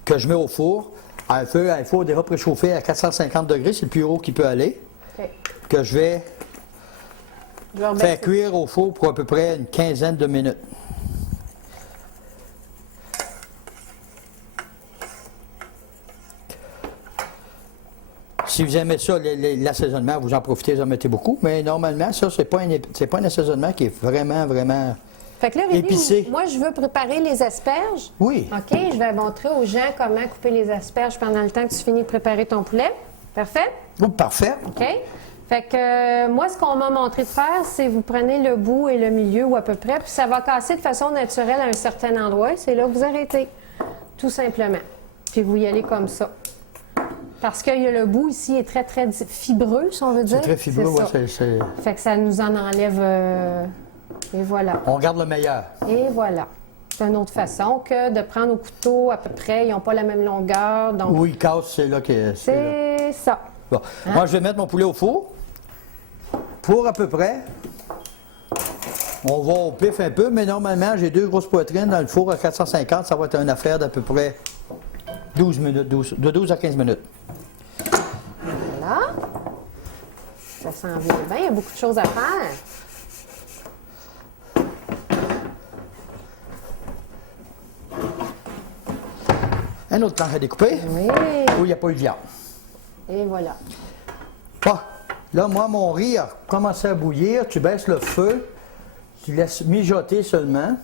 que je mets au four, à un four déjà préchauffé à 450 degrés, c'est le plus haut qui peut aller, OK. que je vais Je vais remettre faire cuire au four pour à peu près une quinzaine de minutes. Si vous aimez ça, l'assaisonnement, vous en profitez, vous en mettez beaucoup, mais normalement, ça, c'est pas un assaisonnement qui est vraiment, vraiment... Fait que là, Rémi, épicé. moi, je veux préparer les asperges. Oui. OK, je vais montrer aux gens comment couper les asperges pendant le temps que tu finis de préparer ton poulet. Parfait? Oh, parfait. OK? Fait que moi, ce qu'on m'a montré de faire, c'est vous prenez le bout et le milieu ou à peu près, puis ça va casser de façon naturelle à un certain endroit. C'est là que vous arrêtez, tout simplement. Puis vous y allez comme ça. Parce que le bout ici est très, très fibreux, si on veut dire. C'est très fibreux, ça. ouais, c'est... Fait que ça nous en enlève... Et voilà. On garde le meilleur. Et voilà. C'est une autre façon que de prendre au couteau à peu près. Ils n'ont pas la même longueur. Donc, Où il casse, c'est là que... c'est ça. Bon. Moi, je vais mettre mon poulet au four. Pour à peu près... On va au pif un peu, mais normalement, j'ai 2 grosses poitrines dans le four à 450. Ça va être une affaire d'à peu près 12 minutes, de 12 à 15 minutes. Voilà. Ça s'en vient bien. Il y a beaucoup de choses à faire. Un autre planche à découper, Oui. où il n'y a pas eu de viande. Et voilà. Ah, là, moi, mon riz a commencé à bouillir. Tu baisses le feu. Tu laisses mijoter seulement.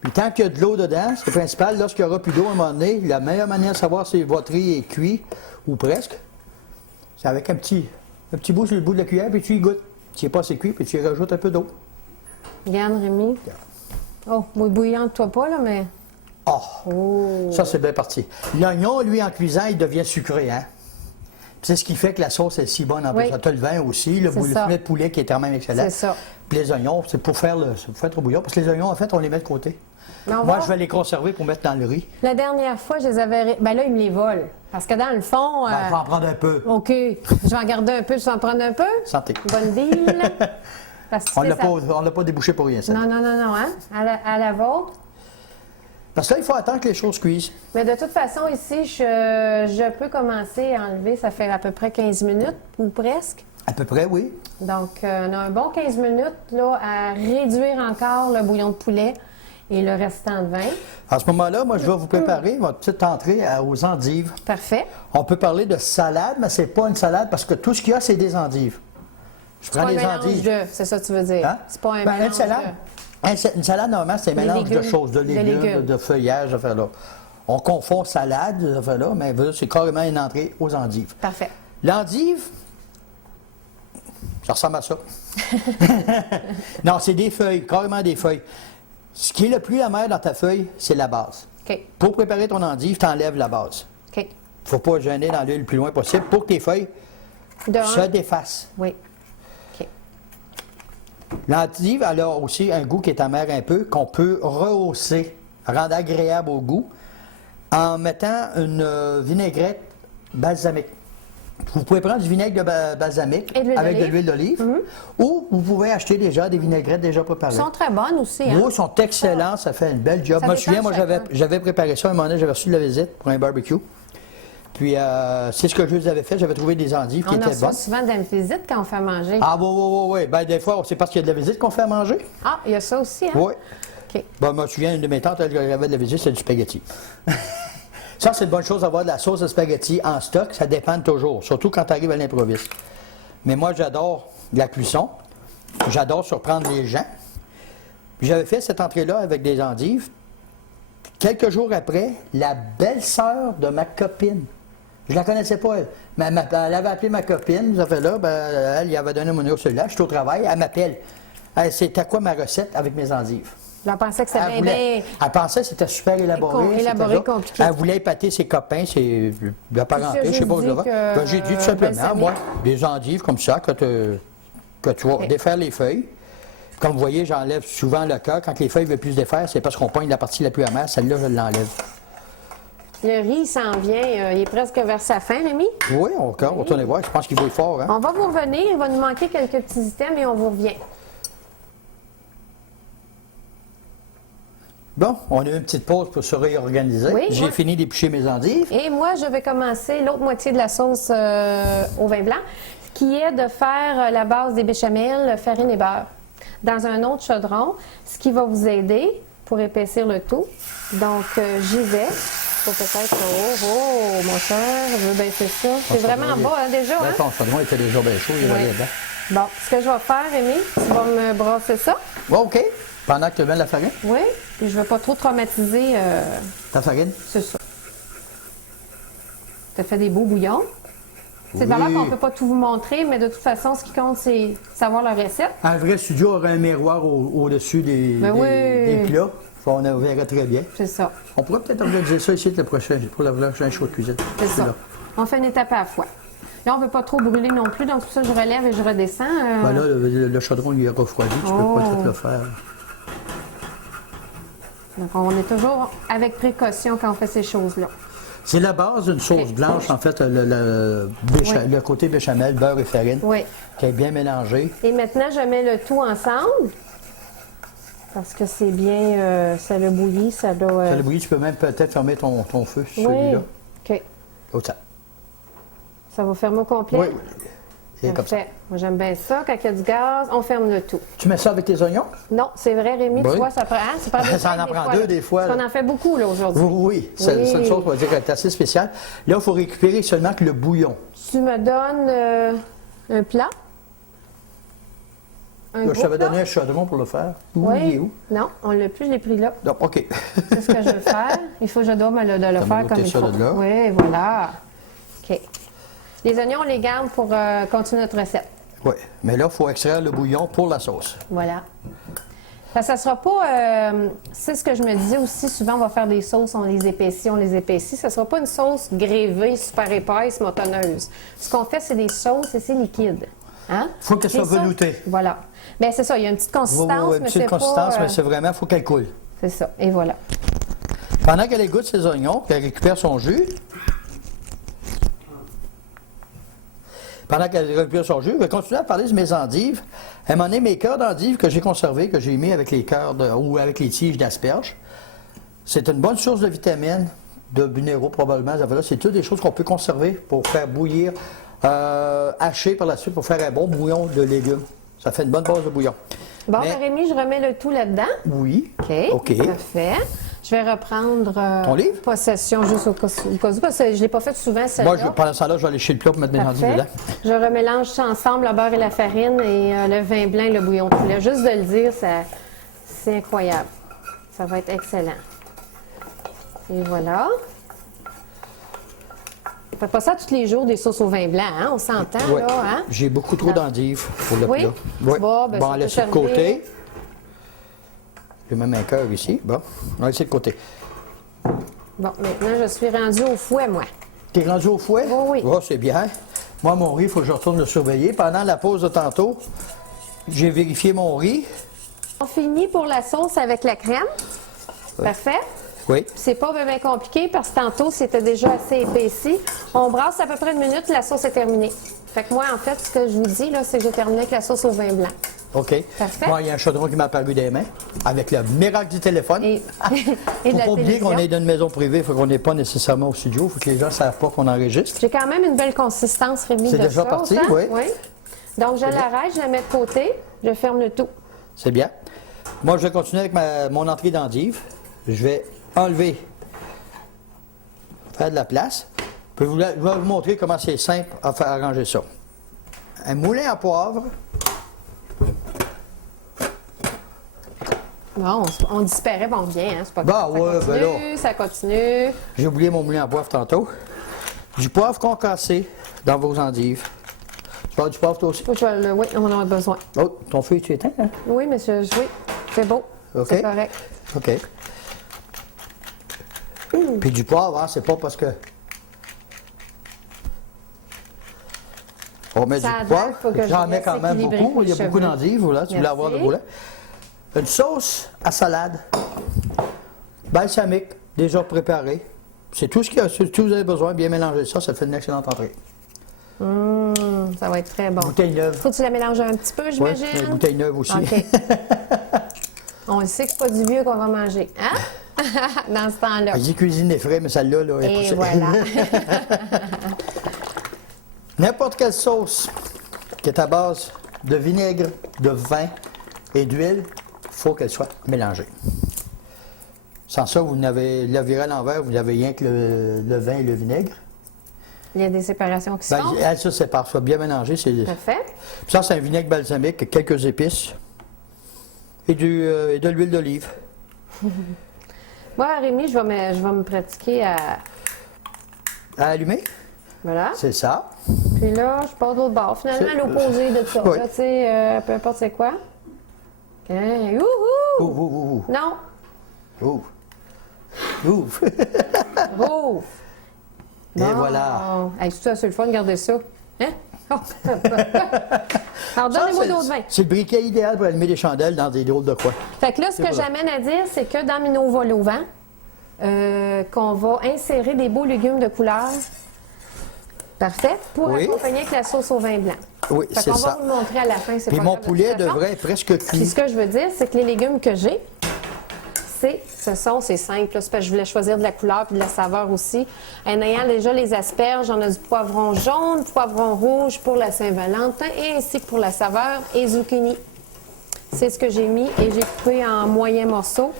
Puis tant qu'il y a de l'eau dedans, c'est le principal. Lorsqu'il n'y aura plus d'eau à un moment donné, la meilleure manière de savoir si votre riz est cuit, ou presque, c'est avec un petit bout sur le bout de la cuillère, puis tu y goûtes. Tu n'es pas assez cuit, puis tu y rajoutes un peu d'eau. Regarde, Rémi. Oh, bouillante, toi pas, là, mais... Oh, Oh! ça, c'est bien parti. L'oignon, lui, en cuisant, il devient sucré, hein? Puis c'est ce qui fait que la sauce est si bonne en plus. Oui. Tu as le vin aussi, le C'est poulet ça. de poulet qui est quand même excellent. C'est ça. Puis les oignons, c'est pour faire trop bouillon. Parce que les oignons, en fait, on les met de côté. Mais on Moi, va- je vais les conserver pour mettre dans le riz. La dernière fois, je les avais... Ben là, ils me les volent. Parce que dans le fond... Ben, je vais en prendre un peu. OK. Je vais en garder un peu, je vais en prendre un peu. Santé. Bonne deal. Parce que tu On sais, l'a ça- pas, on l'a pas débouché pour rien, ça. Non, hein? À la vôtre. Parce que là, il faut attendre que les choses cuisent. Mais de toute façon, ici, je peux commencer à enlever, ça fait à peu près 15 minutes, ou presque. À peu près, oui. Donc, on a un bon 15 minutes là, à réduire encore le bouillon de poulet et le restant de vin. À ce moment-là, moi, je vais vous préparer votre petite entrée aux endives. Parfait. On peut parler de salade, mais c'est pas une salade parce que tout ce qu'il y a, c'est des endives. Je C'est prends pas un les mélange endives. de, c'est ça que tu veux dire. Hein? C'est pas un Ben, mélange une salade, une salade, normalement, c'est un Des mélange de légumes. choses, de De légumes, légumes. de feuillage, de là. On confond salade, ces affaires-là, mais voilà, c'est carrément une entrée aux endives. Parfait. L'endive, ça ressemble à ça. Non, c'est des feuilles, carrément des feuilles. Ce qui est le plus amer dans ta feuille, c'est la base. OK. Pour préparer ton endive, tu enlèves la base. OK. Il ne faut pas gêner dans l'huile le plus loin possible pour que tes feuilles De se un. défassent. Oui. OK. L'endive, elle a aussi un goût qui est amer un peu, qu'on peut rehausser, rendre agréable au goût, en mettant une vinaigrette balsamique. Vous pouvez prendre du vinaigre de balsamique Et de l'huile avec de d'olive. l'huile d'olive, ou vous pouvez acheter déjà des vinaigrettes déjà préparées. Ils sont très bonnes aussi, hein? Oui, ils sont excellents, ça fait une belle job. Ça Je me dépend souviens, de moi, chacun. j'avais préparé ça un moment donné, j'avais reçu de la visite pour un barbecue. Puis, c'est ce que je vous avais fait, j'avais trouvé des endives qui On a étaient ça bonnes. souvent dans une visite quand on fait manger. Ah, oui. Ben, des fois, c'est parce qu'il y a de la visite qu'on fait à manger. Ah, il y a ça aussi, hein? Oui. OK. Ben, je me souviens, une de mes tantes, elle avait de la visite, c'est du spaghetti. Ça, c'est une bonne chose d'avoir de la sauce de spaghetti en stock, ça dépend toujours, surtout quand tu arrives à l'improviste. Mais moi, j'adore la cuisson, j'adore surprendre les gens. Puis j'avais fait cette entrée-là avec des endives. Quelques jours après, la belle-sœur de ma copine, je la connaissais pas, elle, mais elle avait appelé ma copine, ça fait là, ben, elle y avait donné mon numéro cellulaire, je suis au travail, elle m'appelle. Elle, c'était quoi ma recette avec mes endives? Je pensais que c'était bien... Elle pensait que c'était super élaboré. Élaboré, c'était ça. compliqué. Elle voulait épater ses copains, c'est de parenté, Tu as je sais pas où juste ça va. dit que- Ben, j'ai dit tout simplement, balsamique. moi, des endives comme ça, que tu vas Ok. défaire les feuilles. Comme vous voyez, j'enlève souvent le cœur. Quand les feuilles ne veulent plus se défaire, c'est parce qu'on pogne la partie la plus amère. Celle-là, je l'enlève. Le riz il s'en vient, il est presque vers sa fin, Rémi. Oui, on retourne voir. Je pense qu'il va fort. Hein? On va vous revenir, il va nous manquer quelques petits items et on vous revient. Bon, on a eu une petite pause pour se réorganiser. Oui, J'ai moi- fini d'éplucher mes endives. Et moi, je vais commencer l'autre moitié de la sauce au vin blanc, qui est de faire la base des béchamels, farine et beurre, dans un autre chaudron, ce qui va vous aider pour épaissir le tout. Donc, j'y vais. Faut peut-être... Oh, mon cher, je veux baisser ça. C'est chaudron, vraiment il est- bas, hein, déjà, Là, hein? ton chaudron était déjà bien chaud, il Oui. avait dedans. Bon, ce que je vais faire, Rémi, tu vas me brasser ça. Bon, OK. Pendant que tu mets la farine, Oui, puis je ne vais pas trop traumatiser, ta farine. c'est ça. Tu as fait des beaux bouillons. C'est Oui. valable qu'on ne peut pas tout vous montrer, mais de toute façon, ce qui compte, c'est savoir la recette. Un vrai studio aurait un miroir au-dessus des Ben oui. des plats. On verrait très bien. C'est ça. On pourrait peut-être organiser ça ici pour le prochain show de cuisine. C'est C'est ça. là. On fait une étape à la fois. Là, on ne veut pas trop brûler non plus, donc pour ça, je relève et je redescends. Ben là, le chaudron il est refroidi, tu Oh. peux pas tout le faire. Donc, on est toujours avec précaution quand on fait ces choses-là. C'est la base d'une sauce Ok. blanche, en fait, le côté béchamel, beurre et farine, Oui. qui est bien mélangé. Et maintenant, je mets le tout ensemble. Parce que c'est bien, ça l'a bouilli, ça doit... Ça le bouilli, tu peux même peut-être fermer ton feu sur oui. celui-là. OK. Comme ça. Ça va fermer au complet? Oui. Et comme ça. Parfait. Moi, j'aime bien ça. Quand il y a du gaz, on ferme le tout. Tu mets ça avec tes oignons? Non, c'est vrai, Rémi, Oui. tu vois, ça prend. Hein, c'est pas Ça en prend deux, des fois, Parce là. qu'on en fait beaucoup, là, aujourd'hui. Oui, c'est Oui. une chose, on va dire, qui est assez spéciale. Là, il faut récupérer seulement que le bouillon. Tu me donnes un plat? Un Là, je gros t'avais plat? donné un chaudron pour le faire. Où, Oui. il est où? Non, on l'a plus, je l'ai pris là. Non, OK. C'est ce que je veux faire. Il faut que je dois me le m'as faire ôté comme il ça faut. de là. Oui, voilà. OK. Les oignons, on les garde pour continuer notre recette. Oui, mais là, il faut extraire le bouillon pour la sauce. Voilà. Parce que ça ne sera pas... c'est ce que je me disais aussi, souvent on va faire des sauces, on les épaissit. Ça ne sera pas une sauce grévée, super épaisse, motonneuse. Ce qu'on fait, c'est des sauces et c'est liquide. Hein? Il faut qu'elle soit C'est ça? veloutée. Voilà. Bien, c'est ça, il y a une petite Oui, consistance, oui, une mais c'est petite pas... consistance, mais c'est vraiment, il faut qu'elle coule. C'est ça, et voilà. Pendant qu'elle égoutte ses oignons, qu'elle récupère son jus, je vais continuer à parler de mes endives. À un moment donné, mes cœurs d'endives que j'ai conservés, que j'ai mis avec les cœurs ou avec les tiges d'asperges, c'est une bonne source de vitamines, de minéraux probablement. C'est toutes des choses qu'on peut conserver pour faire bouillir, hacher par la suite pour faire un bon bouillon de légumes. Ça fait une bonne base de bouillon. Bon, Mais- ben, Rémi, je remets le tout là-dedans. Oui. OK. Parfait. Je vais reprendre Ton livre? possession juste au cas où, parce que je ne l'ai pas fait souvent, celle-là. Moi, pendant ce temps-là, je vais aller chez le plat pour mettre mes endives Parfait. dedans. Je remélange ça ensemble, le beurre et la farine et le vin blanc et le bouillon de poulet. Juste de le dire, c'est incroyable. Ça va être excellent. Et voilà. On fait pas ça tous les jours, des sauces au vin blanc, hein? On s'entend, Ouais. là, hein? J'ai beaucoup trop d'endives pour le Oui? plat. Bon, ben, Bon, ça on peut laisse ça de servir. côté. J'ai même un cœur ici. Bon, on va laisser de côté. Bon, maintenant, je suis rendue au fouet, moi. T'es rendu au fouet? Oui, oui. Oh, c'est bien. Moi, mon riz, il faut que je retourne le surveiller. Pendant la pause de tantôt, j'ai vérifié mon riz. On finit pour la sauce avec la crème. Parfait. Oui. C'est pas bien compliqué parce que tantôt, c'était déjà assez épaissi. On brasse à peu près une minute, la sauce est terminée. Fait que moi, en fait, ce que je vous dis, là, c'est que j'ai terminé avec la sauce au vin blanc. OK. Parfait. Moi, il y a un chaudron qui m'a apparu des mains avec le miracle du téléphone. Et, et Il de ne la faut pas oublier qu'on télévision. est dans une maison privée, il faut qu'on n'est pas nécessairement au studio, il faut que les gens ne savent pas qu'on enregistre. J'ai quand même une belle consistance, Rémi, C'est de déjà sauce, parti, hein? oui. Donc, je l'arrête, je la mets de côté, je ferme le tout. C'est bien. Moi, je vais continuer avec mon entrée d'endive. Je vais enlever, faire de la place. Puis je vais vous montrer comment c'est simple à faire arranger ça. Un moulin à poivre. Bon, on disparaît, bon, on revient, hein? C'est pas Bah, grave. ouais, Ça ben continue, là. ça continue. J'ai oublié mon moulin à poivre tantôt. Du poivre concassé dans vos endives. Tu veux avoir du poivre toi aussi? Oui, on en a besoin. Oh, ton feu, tu éteins, hein? Oui, monsieur, oui, c'est beau. OK. C'est correct. OK. Puis du poivre, hein, c'est pas parce que. On met Ça a du l'air, poivre. faut que je J'en mets laisse quand même équilibrer beaucoup. Il y a mes beaucoup cheveux. d'endives, voilà. Tu voulais avoir le Merci. boulet. Une sauce à salade. Balsamique, déjà préparée. C'est tout ce qu'il y a, c'est tout ce que vous avez besoin. Bien mélanger ça, ça fait une excellente entrée. Ça va être très bon. Bouteille neuve. Faut que tu la mélanges un petit peu, Oui, j'imagine? une bouteille neuve aussi. OK. On le sait que c'est pas du vieux qu'on va manger, hein? Dans ce temps-là. Elle dit cuisine des frais, mais celle-là, là, elle est Et poussée. voilà. N'importe quelle sauce qui est à base de vinaigre, de vin et d'huile, il faut qu'elle soit mélangée. Sans ça, vous n'avez la virée à l'envers, vous n'avez rien que le vin et le vinaigre. Il y a des séparations qui se font. Elle se sépare, soit bien mélangé. Parfait. Puis ça, c'est un vinaigre balsamique, avec quelques épices et de l'huile d'olive. Moi, Rémi, je vais me pratiquer à... À allumer, Voilà. c'est ça. Puis là, je pars de l'autre bord. Finalement, à l'opposé de ça. Oui. Là, tu sais, peu importe c'est quoi. OK. Youhou! Ouh. Non. Ouh. Rouvre. Et voilà. Hey, c'est ça, c'est le fun de garder ça. Hein? Oh. Alors, donnez-moi Ça, d'autres vins. c'est le briquet idéal pour allumer des chandelles dans des drôles de coins. Fait que là, ce que voilà. j'amène à dire, c'est que dans nos vols au vent, qu'on va insérer des beaux légumes de couleur. Parfait. Pour Oui. accompagner avec la sauce au vin blanc. Oui, Fait c'est qu'on va ça. vous le montrer à la fin. C'est Puis pas mon grave de poulet toute façon. devrait être presque Puis cuit. ce que je veux dire, c'est que les légumes que j'ai, C'est simple, là. C'est parce que je voulais choisir de la couleur et de la saveur aussi. En ayant déjà les asperges, on a du poivron jaune, poivron rouge pour la Saint-Valentin et ainsi que pour la saveur et zucchini. C'est ce que j'ai mis et j'ai coupé en moyens morceaux.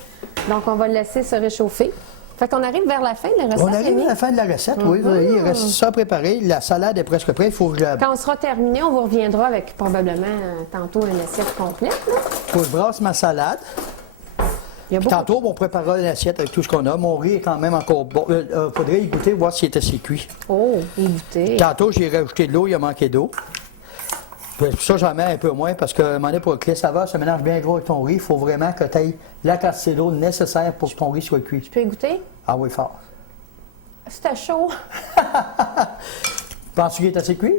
Donc, on va le laisser se réchauffer. Fait qu'on arrive vers la fin de la recette. On arrive à la fin de la recette, oui. Il reste ça à préparer. La salade est presque prête. Il faut que Quand on sera terminé, on vous reviendra avec probablement tantôt une assiette complète. Là. faut que je brasse ma salade. Il y a Puis beaucoup... tantôt, on préparera l'assiette avec tout ce qu'on a. Mon riz est quand même encore bon. Faudrait y goûter, voir s'il est assez cuit. Oh, écoutez. Tantôt, j'ai rajouté de l'eau, il a manqué d'eau. Puis pour ça, j'en mets un peu moins parce que, à un moment donné, pour que les saveurs se mélangent bien gros avec ton riz, il faut vraiment que tu aies la quantité d'eau nécessaire pour que ton riz soit cuit. Tu peux y goûter? Ah oui, fort. C'était chaud. Penses-tu qu'il est assez cuit?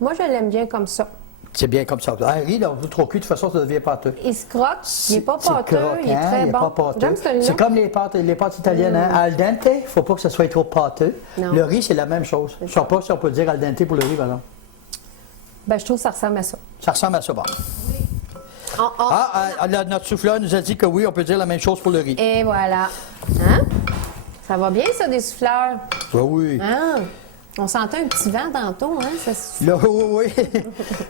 Moi, je l'aime bien comme ça. C'est bien comme ça. Un riz, là, trop cuit, de toute façon, ça devient pâteux. Il se croque, il n'est pas C'est pâteux, il est croquant, très il est bon. pas pâteux. J'aime celui-là. C'est comme les pâtes italiennes, hein? Al dente, il ne faut pas que ce soit trop pâteux. Non. Le riz, c'est la même chose. Je ne sais pas si on peut dire al dente pour le riz, maintenant. Ben, je trouve que ça ressemble à ça. Ça ressemble à ça, bon. Notre souffleur nous a dit que oui, on peut dire la même chose pour le riz. Et voilà. Hein? Ça va bien, ça, des souffleurs? Oui, oui. Hein? On sentait un petit vent tantôt, hein? Ça souffle. Là, oui, oui.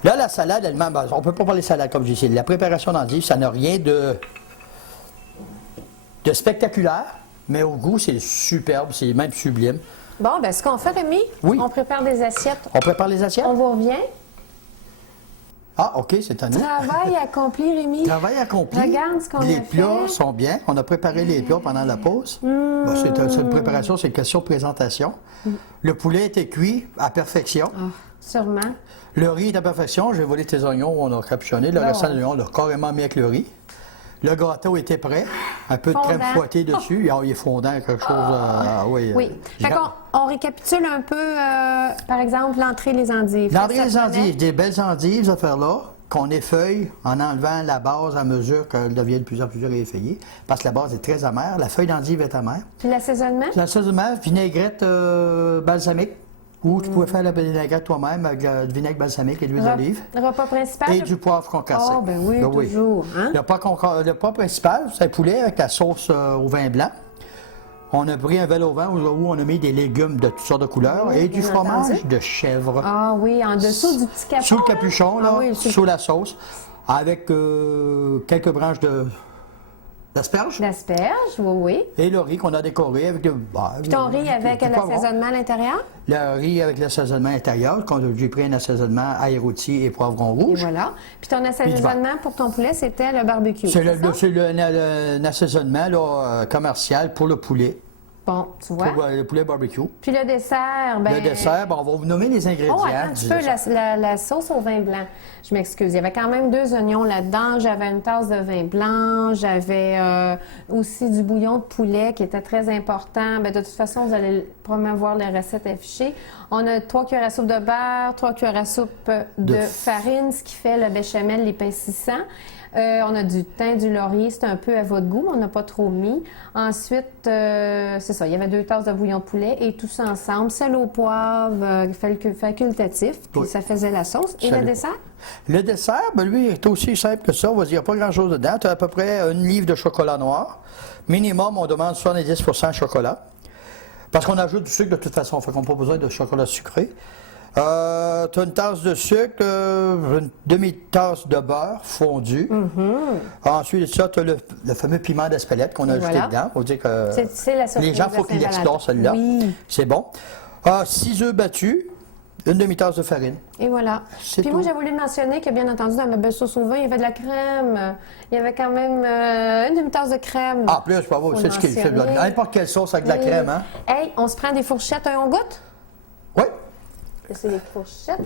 Là, la salade elle-même, ben, on ne peut pas parler de salade comme je dis. La préparation d'endives, ça n'a rien de spectaculaire, mais au goût, c'est superbe, c'est même sublime. Bon, ben, ce qu'on fait, Rémi, Oui. on prépare des assiettes. On prépare les assiettes? On vous revient. Ah, OK, c'est un Travail accompli, Rémi. Travail accompli. Regarde ce qu'on a Les fait. plats sont bien. On a préparé les plats pendant la pause. Ben, c'est une préparation, c'est une question de présentation. Le poulet était cuit à perfection. Ah, sûrement. Le riz est à perfection. J'ai volé tes oignons, on a capuchonné. Le restant des oignons, on l'a carrément mis avec le riz. Le gâteau était prêt. Un peu de crème Fondant. fouettée dessus. Il est fondant, quelque chose. Oui. Oui. Fait qu'on récapitule un peu, par exemple, l'entrée des endives. L'entrée des Ça prenait- endives, des belles endives, à faire là, qu'on effeuille en enlevant la base à mesure qu'elle devient de plus en plus effeuillée, parce que la base est très amère. La feuille d'endive est amère. Puis l'assaisonnement? L'assaisonnement, vinaigrette balsamique, ou tu pouvais faire la vinaigrette toi-même avec du vinaigre balsamique et de l'huile d'olive. Repas principal? Et du poivre concassé. Ah, ben oui, toujours. Hein? Le plat principal, c'est un poulet avec la sauce au vin blanc. On a pris un verre au vin où on a mis des légumes de toutes sortes de couleurs et du bien fromage entendu. de chèvre. Ah oui, en dessous du petit capuchon. Sous le capuchon, là, Ah oui, sous la sauce, avec quelques branches d'asperges. D'asperges, oui, oui. Et le riz qu'on a décoré avec Puis ton riz avec l'assaisonnement à l'intérieur? Le riz avec l'assaisonnement intérieur, quand j'ai pris un assaisonnement ail rôti et poivron Et rouge. voilà. Puis ton assaisonnement pour ton poulet, c'était le barbecue. C'est ça? un assaisonnement là, commercial pour le poulet, Bon, tu vois. pour le poulet barbecue. Puis le dessert, ben... Le dessert, ben, on va vous nommer les ingrédients. Oh, attends un petit du peu, dessert. la sauce au vin blanc. Je m'excuse. Il y avait quand même 2 oignons là-dedans. J'avais une tasse de vin blanc. J'avais aussi du bouillon de poulet qui était très important. Bien, de toute façon, vous allez probablement voir les recettes affichées. On a 3 cuillères à soupe de beurre, 3 cuillères à soupe de farine, ce qui fait le béchamel, l'épaississant. On a du thym, du laurier, c'est un peu à votre goût, mais on n'a pas trop mis. Ensuite, c'est ça, il y avait 2 tasses de bouillon de poulet et tout ça ensemble, sel au poivre, facultatif, puis Oui. ça faisait la sauce. Et Sel le au dessert? Le dessert, ben, lui, est aussi simple que ça. Il n'y a pas grand-chose dedans. Tu as à peu près 1 livre de chocolat noir. Minimum, on demande 70 de chocolat. Parce qu'on ajoute du sucre de toute façon, fait qu'on n'a pas besoin de chocolat sucré. Tu as une tasse de sucre, une demi-tasse de beurre fondu. Ensuite de ça, tu as le fameux piment d'Espelette qu'on a ajouté voilà. dedans. Faut dire que C'est la surprise les gens, il faut de qu'ils Saint-Valentin. l'explorent, celle-là. Oui. C'est bon. 6 œufs battus, une demi-tasse de farine. Et voilà. C'est Puis moi, tout. j'ai voulu mentionner que, bien entendu, dans ma belle sauce au vin, il y avait de la crème. Il y avait quand même une demi-tasse de crème. Ah, plus, pas vous, c'est ce qu'il fait. mentionner. N'importe quelle sauce avec de la Oui. crème, hein? Hey, on se prend des fourchettes, on goûte? Oui. C'est les fourchettes.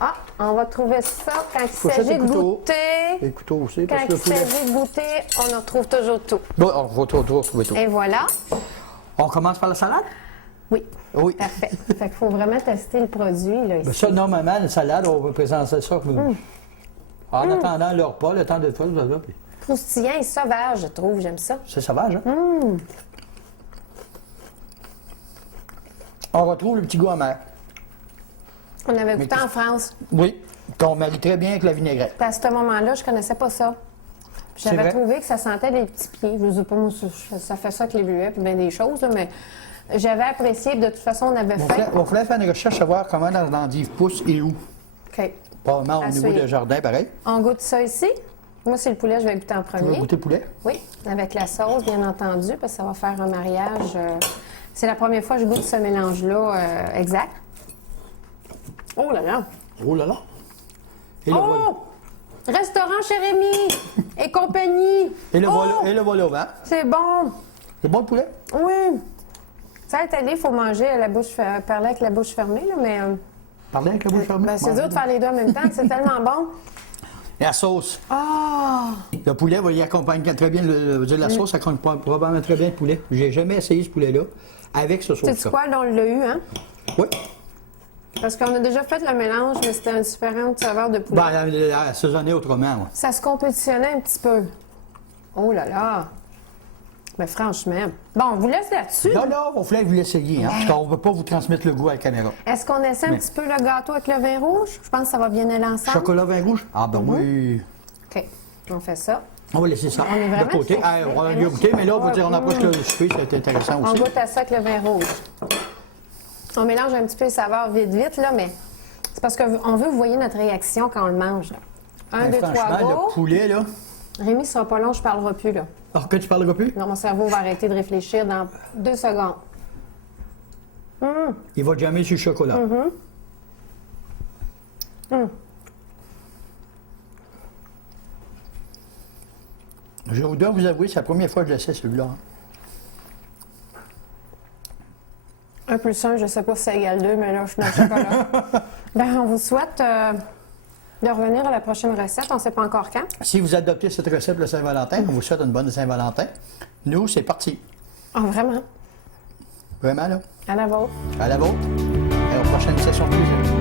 Ah, on va trouver ça quand il Fourchette s'agit et de couteau. goûter. Les couteaux aussi, Quand parce que il le poulet... s'agit de goûter, on en retrouve toujours tout. Bon, on va trouver tout. Et voilà. On commence par la salade? Oui, Oui. parfait. Fait qu'il faut vraiment tester le produit, là, Ben ici. ça, normalement, la salade, on va présenter ça. En attendant le repas, le temps de faire, puis Croustillant et sauvage, je trouve. J'aime ça. c'est sauvage, hein? On retrouve le petit goût amer. On avait goûté tout- en France. Oui, qu'on marie très bien avec la vinaigrette. Puis à ce moment-là, je connaissais pas ça. C'est J'avais vrai. trouvé que ça sentait les petits pieds. Je ne sais pas, moi, ça fait ça avec les bleuets puis bien des choses, là, mais j'avais apprécié. De toute façon, on avait On fait. voulait faire une recherche, savoir comment l'endive pousse et où. OK. Probablement au À niveau suivre. du jardin, pareil. On goûte ça ici. Moi, c'est le poulet, je vais goûter en Tu veux premier. goûter le poulet? Oui, avec la sauce, bien entendu, parce que ça va faire un mariage. C'est la première fois que je goûte ce mélange-là exact. Oh là là! Oh là là! Et le voilà. Oh! Restaurant chez Rémi et compagnie. Et le Oh! voilà, et le voilà au vent. C'est bon. C'est bon le poulet? Oui. Ça, est allé, il faut manger à la bouche, parler avec la bouche fermée, là, mais Parlez avec la bouche fermée. ben, c'est dur de faire les deux en même temps. C'est tellement bon. Et la sauce. Ah! Le poulet va y accompagner très bien. La sauce accompagne probablement très bien le poulet. J'ai jamais essayé ce poulet-là avec ce sauce-là. C'est quoi, là, on l'a eu, hein? Oui. Parce qu'on a déjà fait le mélange, mais c'était une différente saveur de poulet. Ben, assaisonné autrement. Ouais. Ça se compétitionnait un petit peu. Oh là là! Mais franchement. Bon, on vous laisse là-dessus. Là, il fallait que vous l'essayiez, hein, parce qu'on ne veut pas vous transmettre le goût à la caméra. Est-ce qu'on essaie un petit peu le gâteau avec le vin rouge? Je pense que ça va bien aller ensemble. Chocolat, vin rouge? Ah ben oui. OK. On fait ça. On va laisser ça On est vraiment de côté. fin. Ah, on va y goûter, mais là, on va dire, on approche le souper, c'est intéressant On aussi. goûte à ça avec le vin rouge. On mélange un petit peu les saveurs vite, là, mais c'est parce qu'on veut que vous voyez notre réaction quand on le mange. Là. Un, Mais deux, trois, franchement, go. le poulet, là. Rémi sera pas long, je parlerai plus, là. Alors que tu parleras plus? Non, mon cerveau va arrêter de réfléchir dans 2 secondes. Il va jammer sur le chocolat. Je dois vous avouer, c'est la première fois que j'essaie celui-là. Hein. 1 plus 1, je sais pas si ça égale 2, mais là, je suis dans le chocolat. Ben, on vous souhaite de revenir à la prochaine recette. On ne sait pas encore quand. Si vous adoptez cette recette le Saint-Valentin, on vous souhaite une bonne Saint-Valentin. Nous, c'est parti. Ah, vraiment? Vraiment, là. À la vôtre. À la vôtre. Et à la prochaine session cuisine.